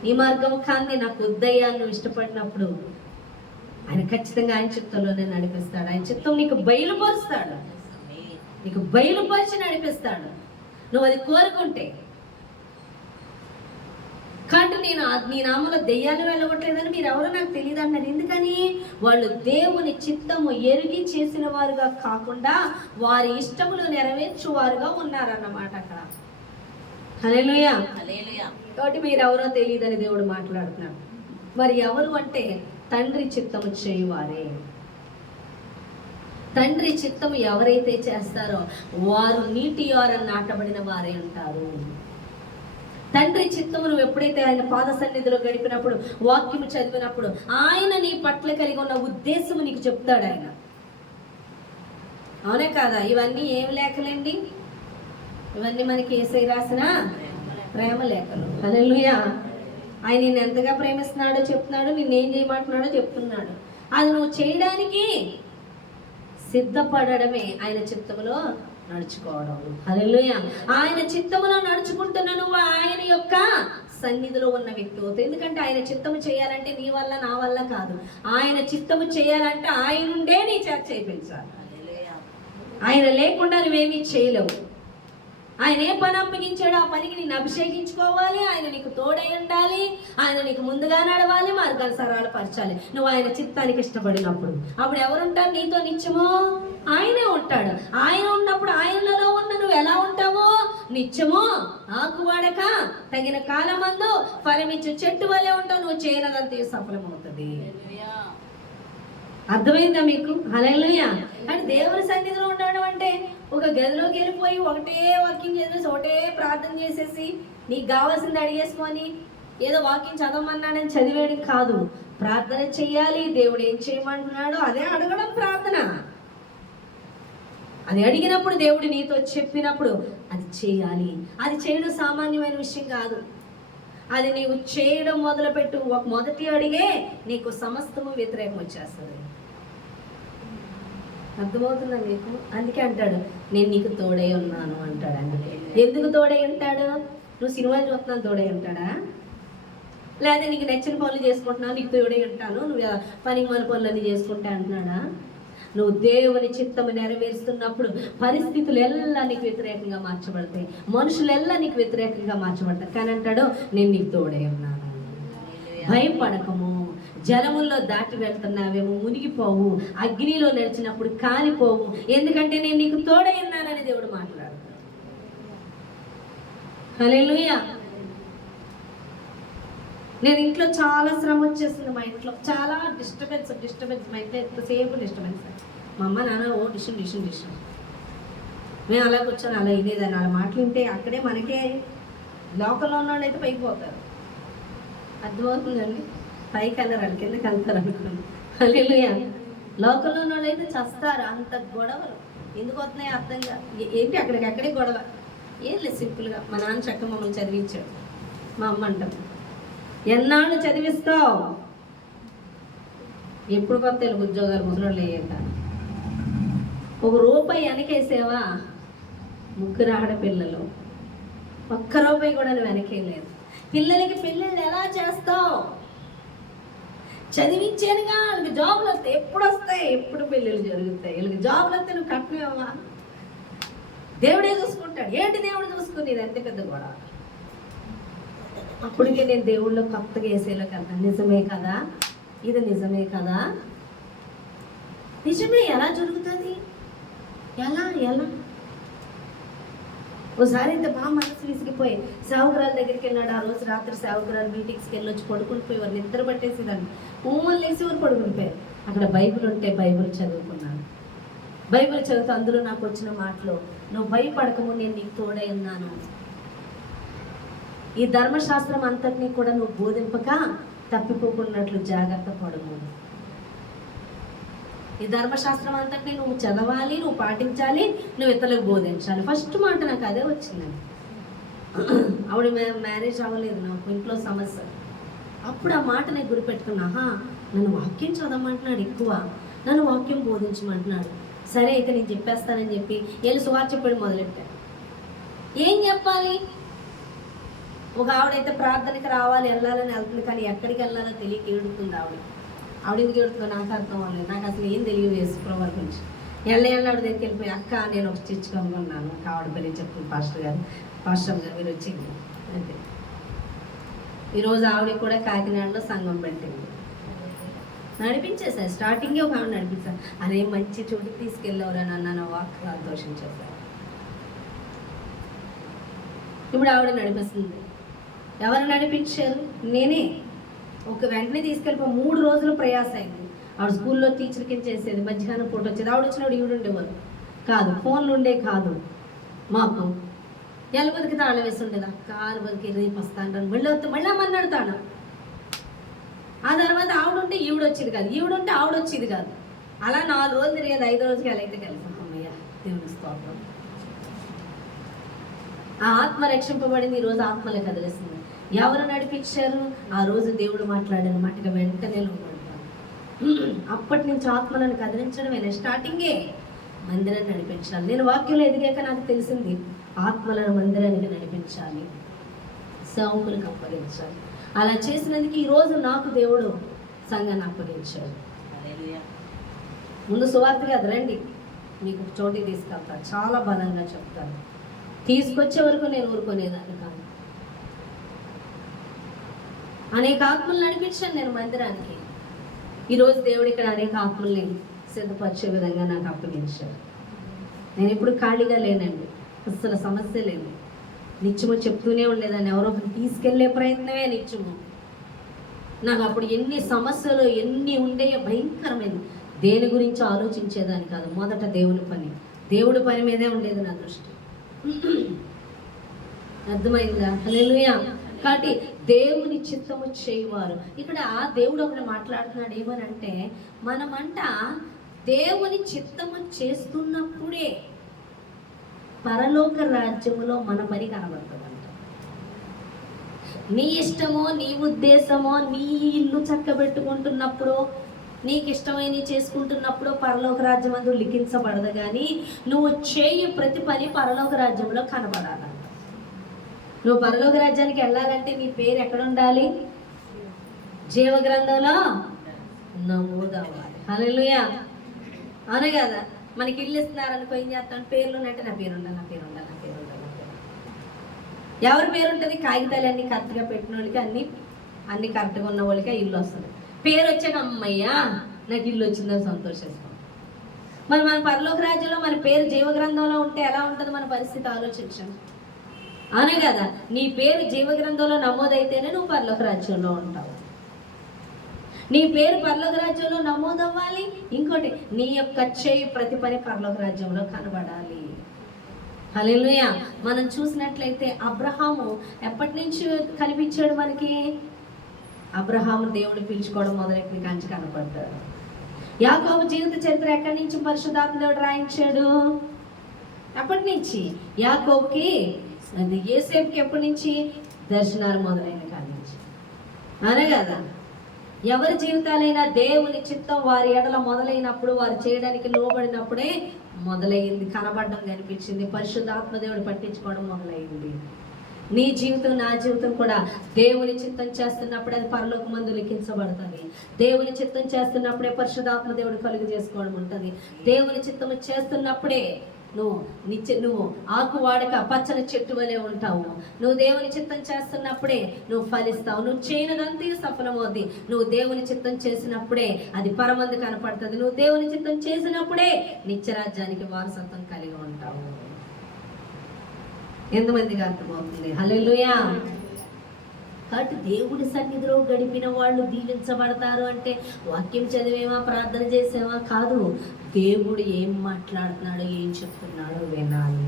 నీ మార్గము కాంది, నాకు వద్దయ్యా నువ్వు ఇష్టపడినప్పుడు ఆయన ఖచ్చితంగా ఆయన చిత్తంలోనే నడిపిస్తాడు. ఆయన చిత్తం నీకు బయలుపరుస్తాడు, నీకు బయలుపరిచి నడిపిస్తాడు నువ్వు అది కోరుకుంటే. కాబట్టి నేను నీ నామలో దెయ్యాన్ని వెళ్ళగొట్టలేదని మీరు ఎవరో నాకు తెలియదు అన్నారు. ఎందుకని? వాళ్ళు దేవుని చిత్తము ఎరిగి చేసిన వారుగా కాకుండా వారి ఇష్టములు నెరవేర్చువారుగా ఉన్నారన్నమాట అక్కడ. హల్లెలూయా. కాబట్టి మీరు ఎవరో తెలియదని దేవుడు మాట్లాడుతున్నాడు. మరి ఎవరు అంటే తండ్రి చిత్తము చేయువారే. తండ్రి చిత్తము ఎవరైతే చేస్తారో వారు నీటి యోర నాటబడిన వారే అంటారు. తండ్రి చిత్తము నువ్వు ఎప్పుడైతే ఆయన పాద సన్నిధిలో గడిపినప్పుడు, వాక్యము చదివినప్పుడు ఆయన నీ పట్ల కలిగి ఉన్న ఉద్దేశము నీకు చెప్తాడు ఆయన. అవునే కాదా? ఇవన్నీ ఏం లేఖలండి? ఇవన్నీ మనకి యేసయ్య రాసిన ప్రేమ లేఖలు. హల్లెలూయా. ఆయన నిన్ను ఎంతగా ప్రేమిస్తున్నాడో చెప్తున్నాడు, నిన్నేం చేయమంటున్నాడో చెప్తున్నాడు. అది నువ్వు చేయడానికి సిద్ధపడడమే ఆయన చిత్తములో నడుచుకోవడం. హల్లెలూయా. ఆయన చిత్తములో నడుచుకుంటున్న నువ్వు ఆయన యొక్క సన్నిధిలో ఉన్న వ్యక్తి అవుతావు. ఎందుకంటే ఆయన చిత్తము చేయాలంటే నీ వల్ల నా వల్ల కాదు. ఆయన చిత్తము చేయాలంటే ఆయనుండే నీ చేత చేయించాలి. ఆయన లేకుండా నువ్వేమీ చేయలేవు. ఆయన ఏ పని అప్పగించాడో ఆ పనికి నేను అభిషేకించుకోవాలి. ఆయన నీకు తోడై ఉండాలి. ఆయన నీకు ముందుగా నడవాలి, మార్గాలు సరళ పరచాలి. నువ్వు ఆయన చిత్తానికి ఇష్టపడినప్పుడు అప్పుడు ఎవరుంటారు నీతో నిత్యమో? ఆయనే ఉంటాడు. ఆయన ఉన్నప్పుడు ఆయనలో ఉన్న నువ్వు ఎలా ఉంటావో నిత్యమో ఆకు వాడక తగిన కాలమందు ఫలమిచ్చు చెట్టు వలె ఉంటావు. నువ్వు చేయనదంతా సఫలమవుతుంది. అర్థమైందా మీకు? హల్లెలూయా. కానీ దేవుని సన్నిధిలో ఉండడం అంటే ఒక గదిలోకి వెళ్ళిపోయి ఒకటే వాకింగ్ చేసేసి ఒకటే ప్రార్థన చేసేసి నీకు కావాల్సింది అడిగేసుకొని ఏదో వాకింగ్ చదవమన్నాడని చదివేయడం కాదు. ప్రార్థన చెయ్యాలి. దేవుడు ఏం చేయమంటున్నాడో అదే అడగడం ప్రార్థన. అది అడిగినప్పుడు దేవుడు నీతో చెప్పినప్పుడు అది చేయాలి. అది చేయడం సామాన్యమైన విషయం కాదు. అది నీవు చేయడం మొదలుపెట్టు, ఒక మొదటి అడిగే నీకు సమస్తము వ్యతిరేకం వచ్చేస్తుంది. అర్థమవుతుందా మీకు? అందుకే అంటాడు నేను నీకు తోడై ఉన్నాను అంటాడు. అందుకే ఎందుకు తోడై ఉంటాడు? నువ్వు సినిమాలు చూస్తున్నాను తోడై ఉంటాడా? లేదా నీకు నచ్చిన పనులు చేసుకుంటున్నావు నీకు తోడై ఉంటాను, నువ్వు పనికి మన పనులన్నీ చేసుకుంటా అంటున్నాడా? నువ్వు దేవుని చిత్తము నెరవేరుస్తున్నప్పుడు పరిస్థితులు ఎల్లా నీకు వ్యతిరేకంగా మార్చబడతాయి, మనుషులు ఎల్లా నీకు వ్యతిరేకంగా మార్చబడతారు. కానీ అంటాడు నేను నీకు తోడై ఉన్నాను. భయపడకము. జలముల్లో దాటి వెళ్తున్నావేమో మునిగిపోవు, అగ్నిలో నడిచినప్పుడు కాలిపోవు, ఎందుకంటే నేను నీకు తోడై ఉన్నానని దేవుడు మాట్లాడుతాడు. హల్లెలూయా. నేను ఇంట్లో చాలా శ్రమ వచ్చేసింది. మా ఇంట్లో చాలా డిస్టర్బెన్స్ మా ఇంట్లో ఎంతసేపు డిస్టర్బెన్స్. మా అమ్మ నాన్న ఓ డిషన్ మేము అలా కూర్చొని అలా వినేదాన్ని. అలా మాటలు వింటే అక్కడే మనకే లోకల్లో ఉన్న వాళ్ళు అయితే పైకి పోతారు. అర్థమవుతుందండి? పైకి వెళ్ళరు, వాళ్ళు కిందకి వెళ్తారు అనుకున్నాను. హల్లెలూయా. లోకల్లో ఉన్న వాళ్ళు అయితే చస్తారు. అంత గొడవలు ఎందుకు వస్తున్నాయి అర్థంగా ఏంటి? అక్కడికక్కడే గొడవ. ఏం లేదు, సింపుల్గా మా నాన్న చక్క మమ్మల్ని చదివించాడు. మా అమ్మ అంటాం ఎన్నాళ్ళు చదివిస్తావు? ఎప్పుడు కొత్త ఉద్యోగాలు ముసలోళ్ళు అయ్యాక ₹1 వెనకేసావా? 3 ఆడపిల్లలు, ₹1 కూడా నువ్వు వెనకేయలేదు. పిల్లలకి పెళ్ళిళ్ళు ఎలా చేస్తావు? చదివించానుగా, వాళ్ళకి జాబులు వస్తాయి. ఎప్పుడు వస్తాయి? ఎప్పుడు పెళ్ళిళ్ళు జరుగుతాయి. వీళ్ళకి జాబులు వస్తే నువ్వు కట్టినవా? దేవుడే చూసుకుంటాడు. ఏంటి దేవుడు చూసుకునేది? అంతే పెద్ద గొడవ. అప్పటికే నేను దేవుళ్ళు కొత్తగా వేసేలోకి వెళ్తాను. నిజమే కదా, ఇది నిజమే కదా, నిజమే. ఎలా జరుగుతుంది? ఎలా ఒకసారి ఇంత బాగా మనసు విసిగిపోయి సేవకురాల దగ్గరికి వెళ్ళాడు. ఆ రోజు రాత్రి సేవకురాలు మీటింగ్స్కి వెళ్ళొచ్చి పడుకుని పోయేవారు, నిద్ర పట్టేసేదాన్ని. ఊమలు వేసేవారు, పడుకునిపోయారు. అక్కడ బైబిల్ ఉంటే బైబిల్ చదువుకున్నాను. బైబిల్ చదువుతూ అందులో నాకు వచ్చిన మాటలు, నువ్వు భయపడకము, నేను నీకు తోడై ఉన్నాను. ఈ ధర్మశాస్త్రం అంతటినీ కూడా నువ్వు బోధింపక తప్పిపోకున్నట్లు జాగ్రత్త పడము. ఈ ధర్మశాస్త్రం అంతటినీ నువ్వు చదవాలి, నువ్వు పాటించాలి, నువ్వు ఇతరులకు బోధించాలి. ఫస్ట్ మాట నాకు అదే వచ్చిందండి. ఆవిడ మ్యారేజ్ అవ్వలేదు, నాకు ఇంట్లో సమస్య. అప్పుడు ఆ మాట నేను గురిపెట్టుకున్నా, నన్ను వాక్యం చదవమంటున్నాడు, ఎక్కువ నన్ను వాక్యం బోధించమంటున్నాడు. సరే అయితే నేను చెప్పేస్తానని చెప్పి వెళ్ళి సువార్త చెప్పడం మొదలెట్టాను. ఏం చెప్పాలి? ఒక ఆవిడైతే ప్రార్థనకి రావాలి, వెళ్ళాలని వెళ్తుంది, కానీ ఎక్కడికి వెళ్ళాలో తెలియక ఏడుతుంది ఆవిడ ఎందుకు ఏడుతుందో నాకు అర్థం అవ్వలేదు. నాకు అసలు ఏం తెలియదు యేసుప్రభువారి గురించి. ఆవిడ దగ్గరికి వెళ్ళిపోయి, అక్క నేను ఒక స్టిచ్ కనుగొన్నాను, ఆవిడ పెళ్ళి చెప్తుంది పాస్టర్ గారు మీరు వచ్చింది అంతే. ఈరోజు ఆవిడ కూడా కాకినాడలో సంఘం పెట్టింది, నడిపించేసారు. స్టార్టింగే ఒక ఆవిడ నడిపించారు. అరే మంచి చోటుకి తీసుకెళ్ళవరా నన్ను వాక్ సంతోషించేసారు. ఇప్పుడు ఆవిడ నడిపిస్తుంది. ఎవరు నడిపించారు? నేనే. ఒక వెంటనే తీసుకెళ్ళిపో 3 రోజులు ప్రయాస అయింది. ఆవిడ స్కూల్లో టీచర్ కింద చేసేది, మధ్యాహ్నం పూట వచ్చేది. ఆవిడ వచ్చినప్పుడు ఈవిడ ఉండేవారు కాదు, ఫోన్లు ఉండే కాదు మాకు. ఎలబతికి తాళం వేసి ఉండేది, కారు బతికి రేపు వస్తాను మళ్ళీ అమ్మన్నాడు తాళం. ఆ తర్వాత ఆవిడ ఉంటే ఈవిడ వచ్చేది కాదు, ఈవిడ ఉంటే ఆవిడ వచ్చేది కాదు. అలా 4 రోజులు తిరిగేది. 5వ రోజుకి ఎలా అయితే కలిసాం. అమ్మయ్య దేవుని స్తోత్రం. ఆ ఆత్మ రక్షింపబడింది, ఈరోజు ఆత్మలే కదిలేస్తుంది. ఎవరు నడిపించారు? ఆ రోజు దేవుడు మాట్లాడిన మాటగా వెంటనే లోపడతాను. అప్పటి నుంచి ఆత్మలను కదిలించడమే స్టార్టింగే. మందిరాన్ని నడిపించాలి. నేను వాక్యంలో ఎదిగాక నాకు తెలిసింది, ఆత్మలను మందిరానికి నడిపించాలి, సేవకులకు అప్పగించాలి. అలా చేసినందుకు ఈరోజు నాకు దేవుడు సంఘాన్ని అప్పగించాడు. ముందు సువార్తగా అది రండి, మీకు చోటికి తీసుకెళ్తాను, చాలా బలంగా చెప్తాను. తీసుకొచ్చే వరకు నేను ఊరుకునేదాన్ని కాదు. అనేక ఆత్మలు నడిపించాను నేను మందిరానికి. ఈరోజు దేవుడు ఇక్కడ అనేక ఆత్మల్ని సిద్ధపరిచే విధంగా నాకు అప్పగించాడు. నేను ఎప్పుడు ఖాళీగా లేనండి, అసలు సమస్య లేదు. నిత్యము చెప్తూనే ఉండేదాన్ని, ఎవరో తీసుకెళ్లే ప్రయత్నమే నిత్యము. నాకు అప్పుడు ఎన్ని సమస్యలు ఎన్ని ఉండేయో, భయంకరమైంది. దేని గురించి ఆలోచించేదాన్ని కాదు, మొదట దేవుని పని మీదే ఉండేది నా దృష్టి. అర్థమైందా? హల్లెలూయా. కాబట్టి దేవుని చిత్తము చేయవారు. ఇక్కడ దేవుడు ఒకటి మాట్లాడుతున్నాడు, ఏమనంటే మనమంట దేవుని చిత్తము చేస్తున్నప్పుడే పరలోక రాజ్యములో మన పని కనబడుతుందంట. నీ ఇష్టమో నీ ఉద్దేశమో నీ ఇల్లు చక్కబెట్టుకుంటున్నప్పుడు, నీకు ఇష్టమైన చేసుకుంటున్నప్పుడు పరలోక రాజ్యం అందు లిఖించబడదు. కానీ నువ్వు చేయు ప్రతి పని పరలోక రాజ్యంలో కనబడాలంట. నువ్వు పరలోక రాజ్యానికి వెళ్ళాలంటే నీ పేరు ఎక్కడ ఉండాలి? జీవ గ్రంథంలో నమోదవ్వాలి. హల్లెలూయా. అవును కదా? మనకి ఇల్లు ఇస్తున్నారు అనుకో, ఏం చేస్తాను? పేర్లు అంటే నా పేరు ఉండాలి, నా పేరు ఉండాలి, నా పేరు ఉండాలి. ఎవరి పేరు ఉంటుంది? కాగితాలు అన్ని కరెక్ట్గా పెట్టిన వాళ్ళకి, అన్ని కరెక్ట్గా ఉన్న వాళ్ళకి ఇల్లు వస్తుంది. పేరు వచ్చాక అమ్మయ్యా నాకు ఇల్లు వచ్చిందని సంతోషిస్తాం. మరి మన పరలోక రాజ్యంలో మన పేరు జీవ గ్రంథంలో ఉంటే ఎలా ఉంటుంది మన పరిస్థితి? ఆలోచించండి. అవునే కదా? నీ పేరు జీవ గ్రంథంలో నమోదైతేనే నువ్వు పరలోక రాజ్యంలో ఉంటావు. నీ పేరు పరలోక రాజ్యంలో నమోదవ్వాలి. ఇంకోటి, నీ యొక్క చేయి ప్రతి పని పరలోక రాజ్యంలో కనబడాలి. హల్లెలూయా. మనం చూసినట్లయితే అబ్రహాము ఎప్పటి నుంచి కనిపించాడు మనకి? అబ్రహాము దేవుడు పిలుచుకోవడం మొదలెట్టి కంచి కనపడ్డాడు. యాకోబు జీవిత చరిత్ర ఎక్కడి నుంచి పరిశుద్ధాత్మ దేవుడు రాయించాడు? ఎప్పటి నుంచి? యాకోబుకి యోసేపుకి ఎప్పటి నుంచి? దర్శనాలు మొదలైన కాడి నుంచి. అనే కదా? ఎవరి జీవితాలైనా దేవుని చిత్తం వారి ఎడల మొదలైనప్పుడు, వారు చేయడానికి లోబడినప్పుడే మొదలైంది, కనబడడం కనిపించింది, పరిశుద్ధాత్మ దేవుడు పట్టించుకోవడం మొదలైంది. నీ జీవితం నా జీవితం కూడా దేవుని చిత్తం చేస్తున్నప్పుడే అది పరలోకమందు లిఖించబడుతుంది. దేవుని చిత్తం చేస్తున్నప్పుడే పరిశుద్ధాత్మ దేవుడు కలుగు చేసుకోవడం ఉంటుంది. దేవుని చిత్తము చేస్తున్నప్పుడే నువ్వు ఆకు వాడక పచ్చని చెట్టు వలె ఉంటావు. నువ్వు దేవుని చిత్తం చేస్తున్నప్పుడే నువ్వు ఫలిస్తావు. నువ్వు చేయనదంతా సఫలమవుద్ది. నువ్వు దేవుని చిత్తం చేసినప్పుడే అది పరమందు కనపడుతుంది. నువ్వు దేవుని చిత్తం చేసినప్పుడే నిత్యరాజ్యానికి వారసత్వం కలిగి ఉంటావు. ఎంతమందికి అర్థమవుతుంది? హల్లెలూయా. కాబట్టి దేవుడి సన్నిధిలో గడిపిన వాళ్ళు దీవించబడతారు అంటే వాక్యం చదివేమా, ప్రార్థన చేసేవా కాదు. దేవుడు ఏం మాట్లాడుతున్నాడో, ఏం చెప్తున్నాడో వినాలి.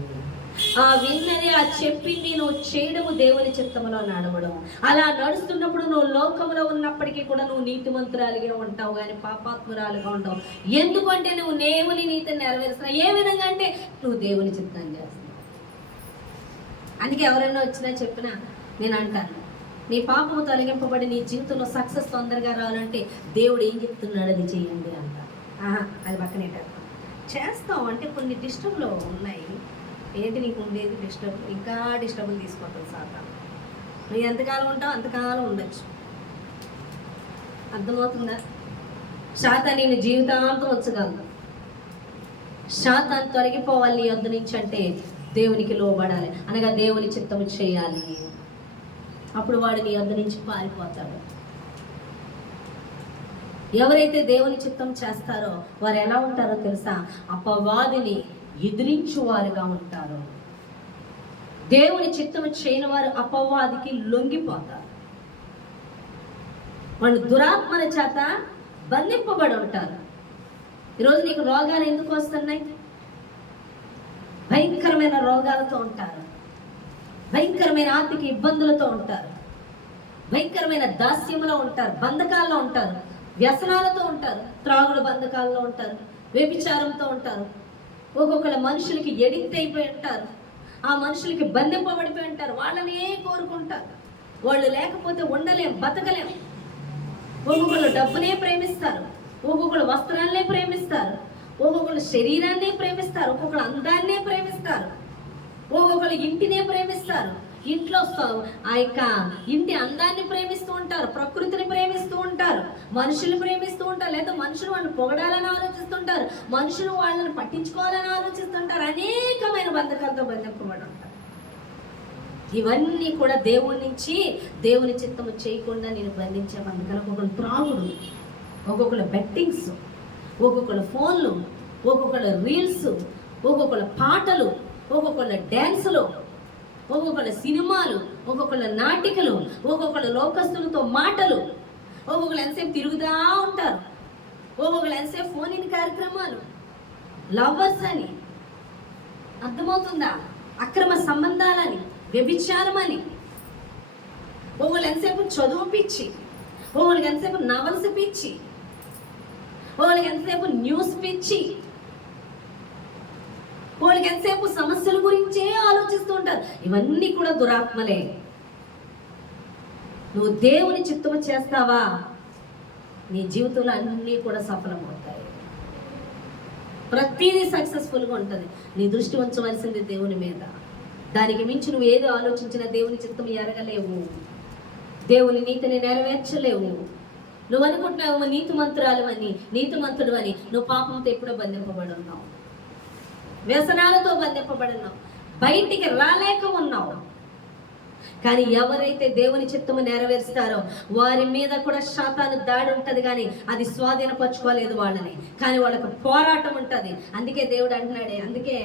ఆ విన్నది, ఆ చెప్పింది నువ్వు చేయడము దేవుని చిత్తములో నడవడం. అలా నడుస్తున్నప్పుడు నువ్వు లోకంలో ఉన్నప్పటికీ కూడా నువ్వు నీతిమంతురాలిగా ఉంటావు, కానీ పాపాత్మురాలుగా ఉంటావు. ఎందుకంటే నువ్వు దేవుని నీతిని నెరవేరుస్తున్నావు. ఏ విధంగా అంటే నువ్వు దేవుని చిత్తం చేస్తున్నావు. అందుకే ఎవరైనా వచ్చినా చెప్పినా నేను అంటాను, నీ పాపము తొలగింపబడి నీ జీవితంలో సక్సెస్ తొందరగా రావాలంటే దేవుడు ఏం చెప్తున్నాడు అది చేయండి అంటారు. అది పక్కనే చేస్తాం అంటే కొన్ని డిస్టర్బ్లో ఉన్నాయి. ఏంటి నీకు ఉండేది డిస్టర్బ్, ఇంకా డిస్టర్బ్ తీసుకుంటుంది సాతాను. నువ్వు ఎంతకాలం ఉంటావు అంతకాలం ఉండొచ్చు. అర్థమవుతుందా? సాతాను నేను జీవితాంతం ఉంచగలదు. సాతాను తొలగిపోవాలి నీ యొద్ద నుంచి అంటే దేవునికి లోబడాలి, అనగా దేవుని చిత్తము చేయాలి. అప్పుడు వాడు నీ యొద్ద నుంచి పారిపోతాడు. ఎవరైతే దేవుని చిత్తం చేస్తారో వారు ఎలా ఉంటారో తెలుసా? అపవాదిని ఎదిరించు వారుగా ఉంటారు. దేవుని చిత్తము చేయని వారు అపవాదికి లొంగిపోతారు. వాళ్ళు దురాత్మల చేత బంధింపబడి ఉంటారు. ఈరోజు నీకు రోగాలు ఎందుకు వస్తున్నాయి? భయంకరమైన రోగాలతో ఉంటారు, భయంకరమైన ఆర్థిక ఇబ్బందులతో ఉంటారు, భయంకరమైన దాస్యంలో ఉంటారు, బంధకాల్లో ఉంటారు, వ్యసనాలతో ఉంటారు, త్రాగుడు బంధకాల్లో ఉంటారు, వ్యభిచారంతో ఉంటారు. ఒక్కొక్కళ్ళ మనుషులకి ఎడిక్ట్ అయిపోయి ఉంటారు, ఆ మనుషులకి బంధింపబడిపోయి ఉంటారు. వాళ్ళనే కోరుకుంటారు, వాళ్ళు లేకపోతే ఉండలేం, బతకలేం. ఒక్కొక్కళ్ళు డబ్బునే ప్రేమిస్తారు, ఒక్కొక్కళ్ళు వస్త్రాలనే ప్రేమిస్తారు, ఒక్కొక్కళ్ళు శరీరాన్నే ప్రేమిస్తారు, ఒక్కొక్కళ్ళు అందాన్నే ప్రేమిస్తారు, ఒక్కొక్కళ్ళు ఇంటినే ప్రేమిస్తారు. ఇంట్లో ఆ యొక్క ఇంటి అందాన్ని ప్రేమిస్తూ ఉంటారు, ప్రకృతిని ప్రేమిస్తూ ఉంటారు, మనుషులు ప్రేమిస్తూ ఉంటారు, లేదా మనుషులు వాళ్ళని పొగడాలని ఆలోచిస్తుంటారు, మనుషులు వాళ్ళని పట్టించుకోవాలని ఆలోచిస్తుంటారు. అనేకమైన బంధకాలతో బంధింపబడి ఉంటారు. ఇవన్నీ కూడా దేవుడి నుంచి దేవుని చిత్తము చేయకుండా నేను బంధించే బంధకాలు. ఒక్కొక్కరు త్రాగుడు, ఒక్కొక్కరు బెట్టింగ్స్, ఒక్కొక్కరు ఫోన్లు, ఒక్కొక్కరు రీల్స్, ఒక్కొక్కరు పాటలు, ఒక్కొక్కరు డ్యాన్సులు, ఒక్కొక్కరు సినిమాలు, ఒక్కొక్కరు నాటికలు, ఒక్కొక్కరు లోకస్తులతో మాటలు, ఒక్కొక్కరు ఎంతసేపు తిరుగుతూ ఉంటారు, ఒక్కొక్కరు ఎంతసేపు ఫోన్ ఇన్ కార్యక్రమాలు, లవర్స్ అని. అర్థమవుతుందా? అక్రమ సంబంధాలని, వ్యభిచారం అని. ఒక్కొక్కరు ఎంతసేపు చదువు పిచ్చి, ఒక్కొక్కరికి ఎంతసేపు నవల్స్ పిచ్చి, ఒక్కొక్కరికి ఎంతసేపు న్యూస్ పిచ్చి, వాళ్ళకి ఎంతసేపు సమస్యల గురించే ఆలోచిస్తూ ఉంటారు. ఇవన్నీ కూడా దురాత్మలే. నువ్వు దేవుని చిత్తము చేస్తావా, నీ జీవితంలో అన్నీ కూడా సఫలమవుతాయి. ప్రతిదీ సక్సెస్ఫుల్గా ఉంటుంది. నీ దృష్టి ఉంచవలసింది దేవుని మీద. దానికి మించి నువ్వు ఏదో ఆలోచించినా దేవుని చిత్తం ఎరగలేవు, దేవుని నీతిని నెరవేర్చలేవు. నువ్వు అనుకుంటున్నావు నీతిమంతురాలు అని, నీతిమంతుడు అని. నువ్వు పాపంతో ఎప్పుడో బంధింపబడి ఉన్నావు, వ్యసనాలతో బంధింపబడి ఉన్నావు, బయటికి రాలేక ఉన్నావు. కానీ ఎవరైతే దేవుని చిత్తము నెరవేరుస్తారో వారి మీద కూడా సాతాను దాడి ఉంటుంది, కానీ అది స్వాధీనపరచుకోలేదు వాళ్ళని. కానీ వాళ్ళకు పోరాటం ఉంటుంది. అందుకే దేవుడు అంటున్నాడే, అందుకే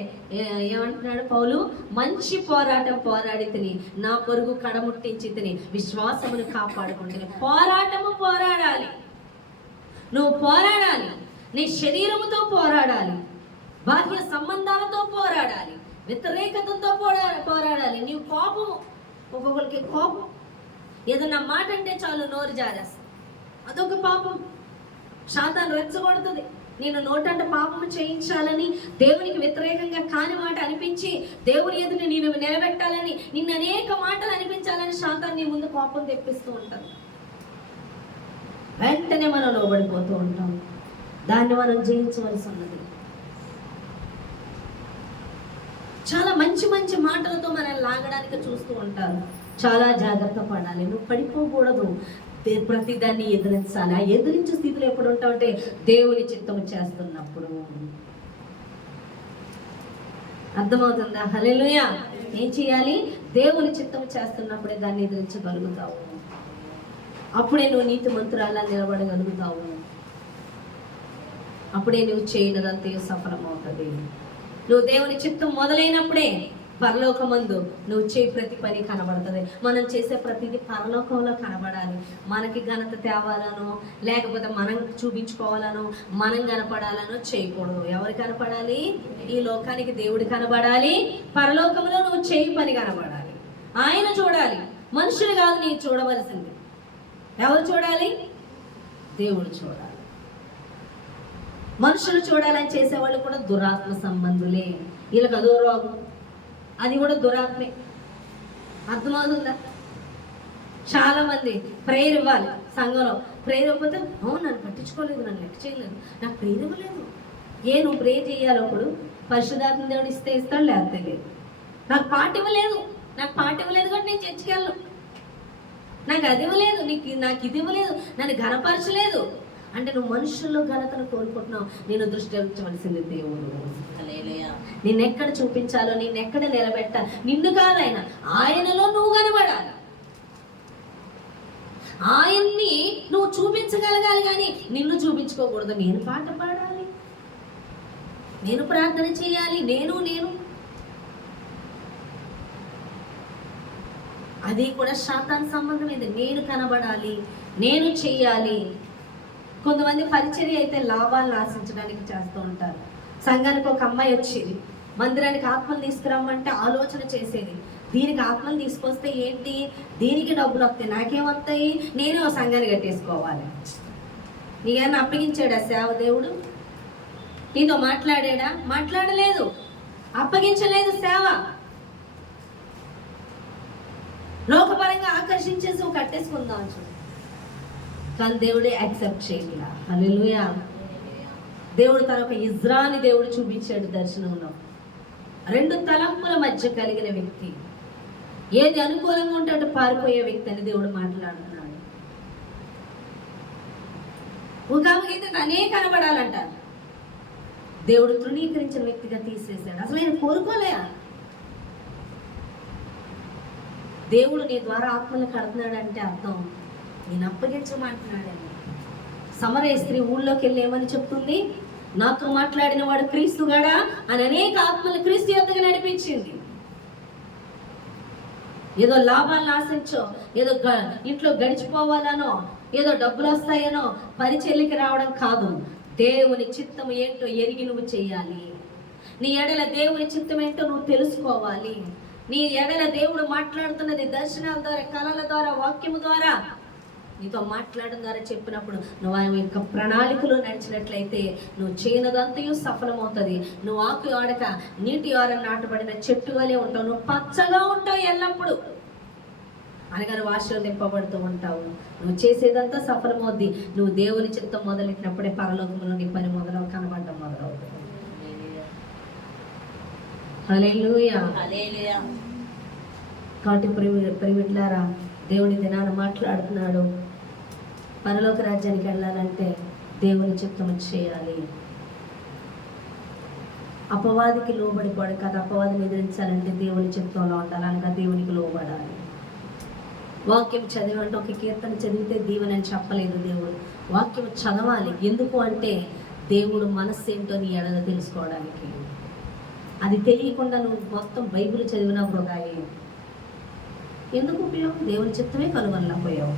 ఏమంటున్నాడు పౌలు? మంచి పోరాటం పోరాడి తిని, నా పొరుగు కడముట్టించి తిని, విశ్వాసమును కాపాడుకుంటుని. పోరాటము పోరాడాలి, నువ్వు పోరాడాలి. నీ శరీరముతో పోరాడాలి, బాహ్య సంబంధాలతో పోరాడాలి, వ్యతిరేకతతో పోరాడాలి. నీవు కోపము, ఒక్కొక్కరికి కోపం, ఏదన్నా మాట అంటే చాలు నోరు జారేస్తా, అదొక పాపం. సాతాను రెచ్చగొడుతుంది. నేను నోటంట పాపము చేయించాలని, దేవునికి వ్యతిరేకంగా కాని మాట అనిపించి, దేవుని ఎదుట నేను నిలబెట్టాలని, నిన్ను అనేక మాటలు అనిపించాలని సాతాను నీ ముందు కోపం తెప్పిస్తూ ఉంటాను. వెంటనే మనం లోబడిపోతూ ఉంటాం. దాన్ని మనం జయించవలసి ఉన్నది. చాలా మంచి మంచి మాటలతో మనల్ని లాగడానికి చూస్తూ ఉంటారు. చాలా జాగ్రత్త పడాలి. నువ్వు పడిపోకూడదు, ప్రతిదాన్ని ఎదిరించాలి. ఆ ఎదిరించే స్థితిలో ఎప్పుడు ఉంటావు అంటే దేవుని చిత్తము చేస్తున్నప్పుడు. అర్థమవుతుందా? హల్లెలూయా. ఏం చేయాలి? దేవుని చిత్తము చేస్తున్నప్పుడే దాన్ని ఎదిరించగలుగుతావు. అప్పుడే నువ్వు నీతిమంతురాలా నిలబడగలుగుతావు. అప్పుడే నువ్వు చేయనదంతే సఫలమవుతుంది. నువ్వు దేవుని చిత్తం మొదలైనప్పుడే పరలోకమందు నువ్వు చేయి ప్రతి పని కనబడుతుంది. మనం చేసే ప్రతిదీ పరలోకంలో కనబడాలి. మనకి ఘనత తేవాలనో, లేకపోతే మనం చూపించుకోవాలనో, మనం కనపడాలనో చేయకూడదు. ఎవరు కనపడాలి? ఈ లోకానికి దేవుడు కనబడాలి. పరలోకంలో నువ్వు చేయి పని కనబడాలి. ఆయన చూడాలి, మనుషులు కాదు నీ చూడవలసింది. ఎవరు చూడాలి? దేవుడు చూడాలి. మనుషులు చూడాలని చేసేవాళ్ళు కూడా దురాత్మ సంబంధులే. వీళ్ళకి అదో రోగం, అది కూడా దురాత్మే. అర్థమవుతుందా? చాలా మంది ప్రేయర్ ఇవ్వాలి సంఘంలో, ప్రేయర్ ఇవ్వకపోతే నన్ను పట్టించుకోలేదు, నన్ను లెక్క చేయలేదు, నాకు ప్రేయర్ ఇవ్వలేదు. నువ్వు ప్రేయర్ చేయాలి, అప్పుడు పరిశుద్ధాత్మ దేవుడు ఇస్తే ఇస్తాడు, లేకపోతే లేదు. నాకు పాట ఇవ్వలేదు కాబట్టి నేను చర్చికి వెళ్ళను, నాకు అది ఇవ్వలేదు, నాకు ఇది ఇవ్వలేదు, నన్ను ఘనపరచలేదు అంటే నువ్వు మనుషుల్లో ఘనతను కోరుకుంటున్నావు. నేను దృష్టి ఉంచవలసింది దేవుడు. నిన్నెక్కడ చూపించాలో, నిన్నెక్కడ నిలబెట్టాలి, నిన్ను కాదు ఆయనలో నువ్వు కనబడాలి. ఆయన్ని నువ్వు చూపించగలగాలి, కానీ నిన్ను చూపించుకోకూడదు. నేను పాట పాడాలి, నేను ప్రార్థన చేయాలి, నేను అది కూడా శాతాన్ సంబంధమైంది. నేను కనబడాలి, నేను చెయ్యాలి. కొంతమంది పరిచర్య అయితే లాభాలను ఆశించడానికి చేస్తూ ఉంటారు. సంఘానికి ఒక అమ్మాయి వచ్చేది, మందిరానికి ఆత్మలు తీసుకురమ్మంటే ఆలోచన చేసేది, దీనికి ఆత్మలు తీసుకొస్తే ఏంటి, దీనికి డబ్బులు వస్తాయి, నాకేమొస్తాయి, నేనే ఒక సంఘాన్ని కట్టేసుకోవాలి. నీకేమన్నా అప్పగించాడా సేవ దేవుడు? నీతో మాట్లాడాడా? మాట్లాడలేదు, అప్పగించలేదు సేవ. లోకపరంగా ఆకర్షించేసి ఒక కట్టేసుకుందాం చూడు, కానీ దేవుడే యాక్సెప్ట్ చేయలేదు. హల్లెలూయా. దేవుడు తన ఒక ఇజ్రాని దేవుడు చూపించాడు దర్శనంలో. 2 తలంపుల మధ్య కలిగిన వ్యక్తి, ఏది అనుకూలంగా ఉంటే అటు పారిపోయే వ్యక్తి అని దేవుడు మాట్లాడుతున్నాడు. ఒక ఆమెకైతే తనే కనబడాలంట, దేవుడు తృణీకరించిన వ్యక్తిగా తీసేశాడు. అసలు ఆయన కోరుకోలే. దేవుడు నీ ద్వారా ఆత్మలు కడుతున్నాడు అంటే అర్థం నేను అప్పగించమంటున్నాడని. సమరయ స్త్రీ ఊళ్ళోకి వెళ్ళి ఏమని చెప్తుంది? నాతో మాట్లాడిన వాడు క్రీస్తుగాడా అని అనేక ఆత్మలు క్రీస్తు యొద్దకు నడిపించింది. ఏదో లాభాలను ఆశించో, ఏదో ఇంట్లో గడిచిపోవాలనో, ఏదో డబ్బులు వస్తాయనో పరిచర్యకి రావడం కాదు. దేవుని చిత్తం ఏంటో ఎరిగి నువ్వు చెయ్యాలి. నీ ఎడల దేవుని చిత్తం ఏంటో నువ్వు తెలుసుకోవాలి. నీ ఎడల దేవుడు మాట్లాడుతున్నది దర్శనాల ద్వారా, కళల ద్వారా, వాక్యము ద్వారా, నీతో మాట్లాడడం ద్వారా చెప్పినప్పుడు నువ్వు ఆయన యొక్క ప్రణాళికలో నడిచినట్లయితే నువ్వు చేయనదంతయు సఫలమవుతుంది. నువ్వు ఆకు ఆడక నీటి ఆరని నాటబడిన చెట్టు వలె ఉంటావు. నువ్వు పచ్చగా ఉంటావు ఎల్లప్పుడు, అనగా నువ్వు ఆశీర్వదింపబడుతూ ఉంటావు. నువ్వు చేసేదంతా సఫలమవుద్ది. నువ్వు దేవుని చిత్తం మొదలెట్టినప్పుడే పరలోకంలో నీ పని కనబడడం మొదలవుతుంది. హల్లెలూయా. కాబట్టి ప్రియమిట్లారా, దేవుని దినాన మాట్లాడుతున్నాడు. పరలోక రాజ్యానికి వెళ్ళాలంటే దేవుని చిత్తము చేయాలి. అపవాదికి లోబడిపోడు కదా, అపవాదిని ఎదిరించాలంటే దేవుని చిత్తంలో ఉండాలి, అనగా దేవునికి లోబడాలి. వాక్యం చదివంటే ఒక కీర్తన చదివితే దీవెన అని చెప్పలేదు దేవుడు. వాక్యం చదవాలి. ఎందుకు అంటే దేవుడు మనస్సు ఏంటో నీ ఎడల తెలుసుకోవడానికి. అది తెలియకుండా నువ్వు మొత్తం బైబిల్ చదివినా వృధాయే. ఎందుకు ఉపయోగం? దేవుని చిత్తమే కనుగొనలేకపోయావు.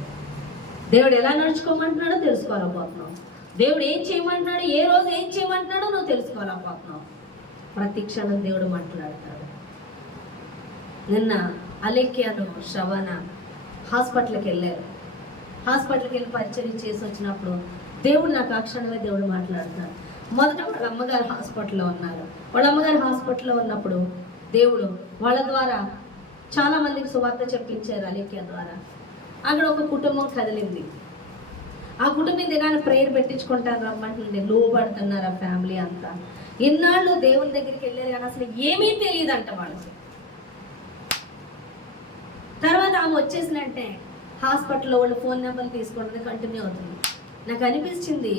దేవుడు ఎలా నడుచుకోమంటున్నాడో తెలుసుకోలేకపోతున్నావు. దేవుడు ఏం చేయమంటున్నాడు, ఏ రోజు ఏం చేయమంటున్నాడో నువ్వు తెలుసుకోలేకపోతున్నావు. ప్రతి క్షణం దేవుడు మాట్లాడతాడు. నిన్న అలెక్యాను శ్రవణ హాస్పిటల్కి వెళ్ళారు. హాస్పిటల్కి వెళ్ళి పరిచయం చేసి వచ్చినప్పుడు దేవుడు నాకు ఆ క్షణమే దేవుడు మాట్లాడుతున్నాడు. మొదట వాళ్ళ అమ్మగారు హాస్పిటల్లో ఉన్నారు. వాళ్ళ అమ్మగారు హాస్పిటల్లో ఉన్నప్పుడు దేవుడు వాళ్ళ ద్వారా చాలా మందికి సువార్త చెప్పించారు. అలేఖ్య ద్వారా అక్కడ ఒక కుటుంబం కదిలింది. ఆ కుటుంబం దినాన్ని ప్రేయర్ పెట్టించుకుంటారు, రమ్మంటుంది. లోబడుతున్నారు ఆ ఫ్యామిలీ అంతా. ఎన్నాళ్ళు దేవుని దగ్గరికి వెళ్ళారు కానీ అసలు ఏమీ తెలియదు అంట వాళ్ళకి. తర్వాత ఆమె వచ్చేసినట్టే హాస్పిటల్లో వాళ్ళు ఫోన్ నెంబర్లు తీసుకుంటుంది, కంటిన్యూ అవుతుంది. నాకు అనిపించింది,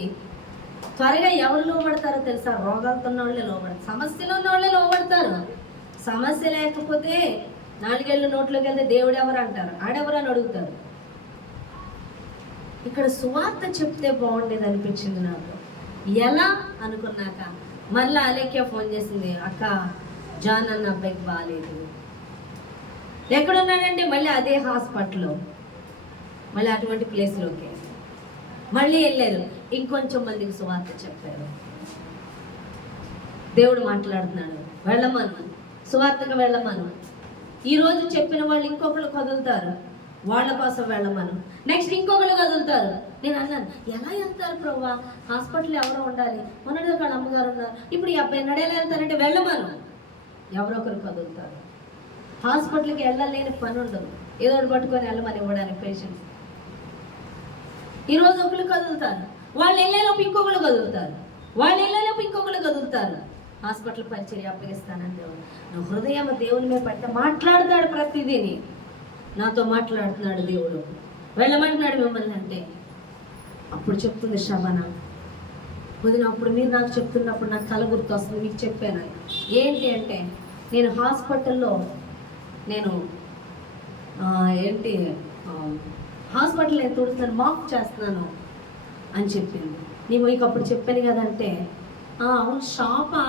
త్వరగా ఎవరు లోబడతారో తెలుసా? రోగాలతో ఉన్న వాళ్ళే లోబడతారు, సమస్యలు ఉన్న వాళ్ళే లోబడతారు. సమస్య లేకపోతే 4 ఏళ్ళు నోట్లోకి వెళ్తే దేవుడు ఎవరు అంటారు, ఆడెవరు అని అడుగుతారు. ఇక్కడ సువార్త చెప్తే బాగుండేది అనిపించింది నాకు. ఎలా అనుకున్నాక మళ్ళీ అలేఖ్య ఫోన్ చేసింది, అక్క జాన్ అన్న అబ్బాయికి బాగాలేదు. ఎక్కడున్నాడంటే మళ్ళీ అదే హాస్పిటల్లో, మళ్ళీ అటువంటి ప్లేస్లోకి మళ్ళీ వెళ్ళారు. ఇంకొంచెం మందికి సువార్త చెప్పారు. దేవుడు మాట్లాడుతున్నాడు, వెళ్ళమను, సువార్తకు వెళ్ళమను. ఈరోజు చెప్పిన వాళ్ళు ఇంకొకరు కదులుతారు, వాళ్ళ కోసం వెళ్ళమను. నెక్స్ట్ ఇంకొకరు కదులుతారు. నేను అన్నాను, ఎలా వెళ్తారు ప్రభువా, హాస్పిటల్ ఎవరో ఉండాలి, మొన్నటి వాళ్ళ అమ్మగారు ఉన్నారు, ఇప్పుడు ఈ అబ్బాయి నడేలా వెళ్తారంటే వెళ్ళమను. ఎవరొకరు కదులుతారు. హాస్పిటల్కి వెళ్ళలేని పని ఉండదు, ఏదో ఒకటి పట్టుకొని వెళ్ళమని ఇవ్వడానికి పేషెంట్స్. ఈరోజు ఒకరు కదులుతారు, వాళ్ళు వెళ్ళేలోపు ఇంకొకరు కదులుతారు, వాళ్ళు వెళ్ళేలోపు ఇంకొకరు కదులుతారు. హాస్పిటల్ పరిచర్య అప్పగిస్తానని దేవుడు నా హృదయం దేవుని మీద పట్ట మాట్లాడతాడు. ప్రతిదీని నాతో మాట్లాడుతున్నాడు దేవుడు. వెళ్ళమంటున్నాడు మిమ్మల్ని అంటే అప్పుడు చెప్తుంది శబన, వదిన అప్పుడు మీరు నాకు చెప్తున్నప్పుడు నాకు కల గుర్తు వస్తుంది, మీకు చెప్పాను. ఏంటి అంటే నేను హాస్పిటల్లో హాస్పిటల్ నేను తుడుతున్నాను, మాఫ్ చేస్తున్నాను అని చెప్పింది. నేను మీకు అప్పుడు చెప్పాను కదంటే అవును షాపా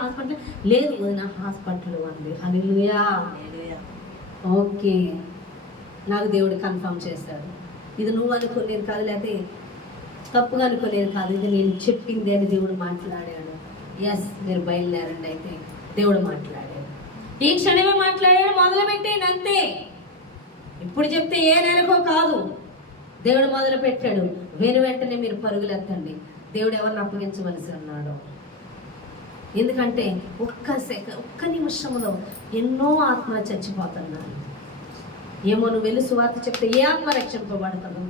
హాస్పిటల్ లేదు వదిన హాస్పిటల్ అంది. హల్లెలూయా. ఓకే, నాకు దేవుడు కన్ఫర్మ్ చేశాడు. ఇది నువ్వు అనుకోలేదు కాదు, లేకపోతే తప్పుగా అనుకోలేదు కాదు, ఇది నేను చెప్పింది అని దేవుడు మాట్లాడాడు. ఎస్, మీరు బయలుదేరండి. అయితే దేవుడు మాట్లాడాడు, ఈ క్షణమే మాట్లాడాడు. మొదలుపెట్టేయండి అంతే. ఇప్పుడు చెప్తే ఏ నెలకో కాదు, దేవుడు మొదలు పెట్టాడు. వెంటనే మీరు పరుగులెత్తండి. దేవుడు ఎవరిని అప్పగించవలసి ఉన్నాడు. ఎందుకంటే ఒక్క నిమిషంలో ఎన్నో ఆత్మ చచ్చిపోతున్నారు. ఏమో నువ్వు వెళ్ళి సువార్త చెప్తే ఏ ఆత్మ రక్షింపబడతాడు.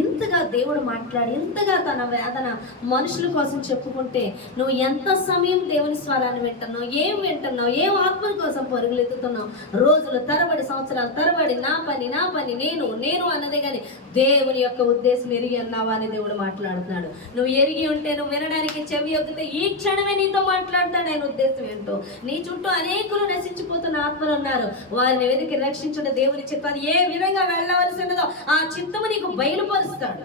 ఇంతగా దేవుడు మాట్లాడి, ఇంతగా తన వేదన మనుషుల కోసం చెప్పుకుంటే నువ్వు ఎంత సమయం దేవుని స్వరాన్ని వింటున్నావు, ఏం వింటున్నావు, ఏం ఆత్మ కోసం పరుగులెత్తుతున్నావు. రోజులు తరబడి, సంవత్సరాల తరబడి నా పని నేను అన్నదే కానీ దేవుని యొక్క ఉద్దేశం ఎరిగి అన్నావా అని దేవుడు మాట్లాడుతున్నాడు. నువ్వు ఎరిగి ఉంటే, నువ్వు వినడానికి చెవి ఎత్తితే ఈ క్షణమే నీతో మాట్లాడతాడు. ఆయన ఉద్దేశం ఏంటో. నీ చుట్టూ అనేకులు నశించిపోతున్న ఆత్మలు ఉన్నారు. వారిని వెతికి రక్షించడం దేవుని చిత్తాన్ని ఏ విధంగా వెళ్ళవలసినదో ఆ చిత్తము నీకు బయలుపరుస్తాడు.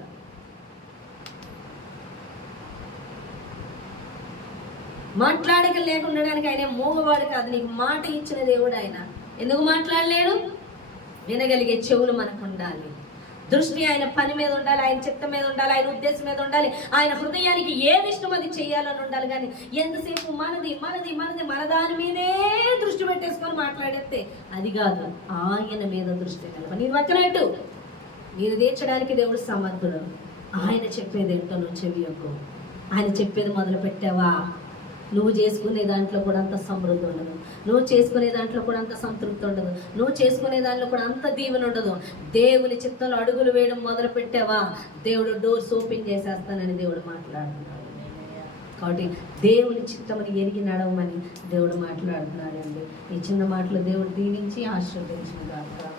మాట్లాడక లేకుండడానికి ఆయన మూగవాడు కాదు, నీకు మాట ఇచ్చిన దేవుడు ఆయన. ఎందుకు మాట్లాడలేడు? వినగలిగే చెవులు మనకు ఉండాలి. దృష్టి ఆయన పని మీద ఉండాలి, ఆయన చిత్తం మీద ఉండాలి, ఆయన ఉద్దేశం మీద ఉండాలి, ఆయన హృదయానికి ఏది ఇష్టం అది చెయ్యాలని ఉండాలి. కానీ ఎంతసేపు మనది మన దాని మీదే దృష్టి పెట్టేసుకొని మాట్లాడేస్తే అది కాదు. ఆయన మీద దృష్టి నిలబడి నీ పక్కనట్టు నీరు తీర్చడానికి దేవుడు సమర్థుడు. ఆయన చెప్పేది ఏంటో నువ్వు చెవియకు. ఆయన చెప్పేది మొదలు పెట్టావా, నువ్వు చేసుకునే దాంట్లో కూడా అంత సమృద్ధి ఉండదు, నువ్వు చేసుకునే దాంట్లో కూడా అంత సంతృప్తి ఉండదు, నువ్వు చేసుకునే దాంట్లో కూడా అంత దీవెన ఉండదు. దేవుని చిత్తంలో అడుగులు వేయడం మొదలు పెట్టావా, దేవుడు డోర్స్ ఓపెన్ చేసేస్తానని దేవుడు మాట్లాడుతున్నాడు. కాబట్టి దేవుని చిత్తమని ఎరిగి నడవమని దేవుడు మాట్లాడుతున్నాడండి. ఈ చిన్న మాటలు దేవుడు దీవించి ఆశీర్వదించిన దాకా.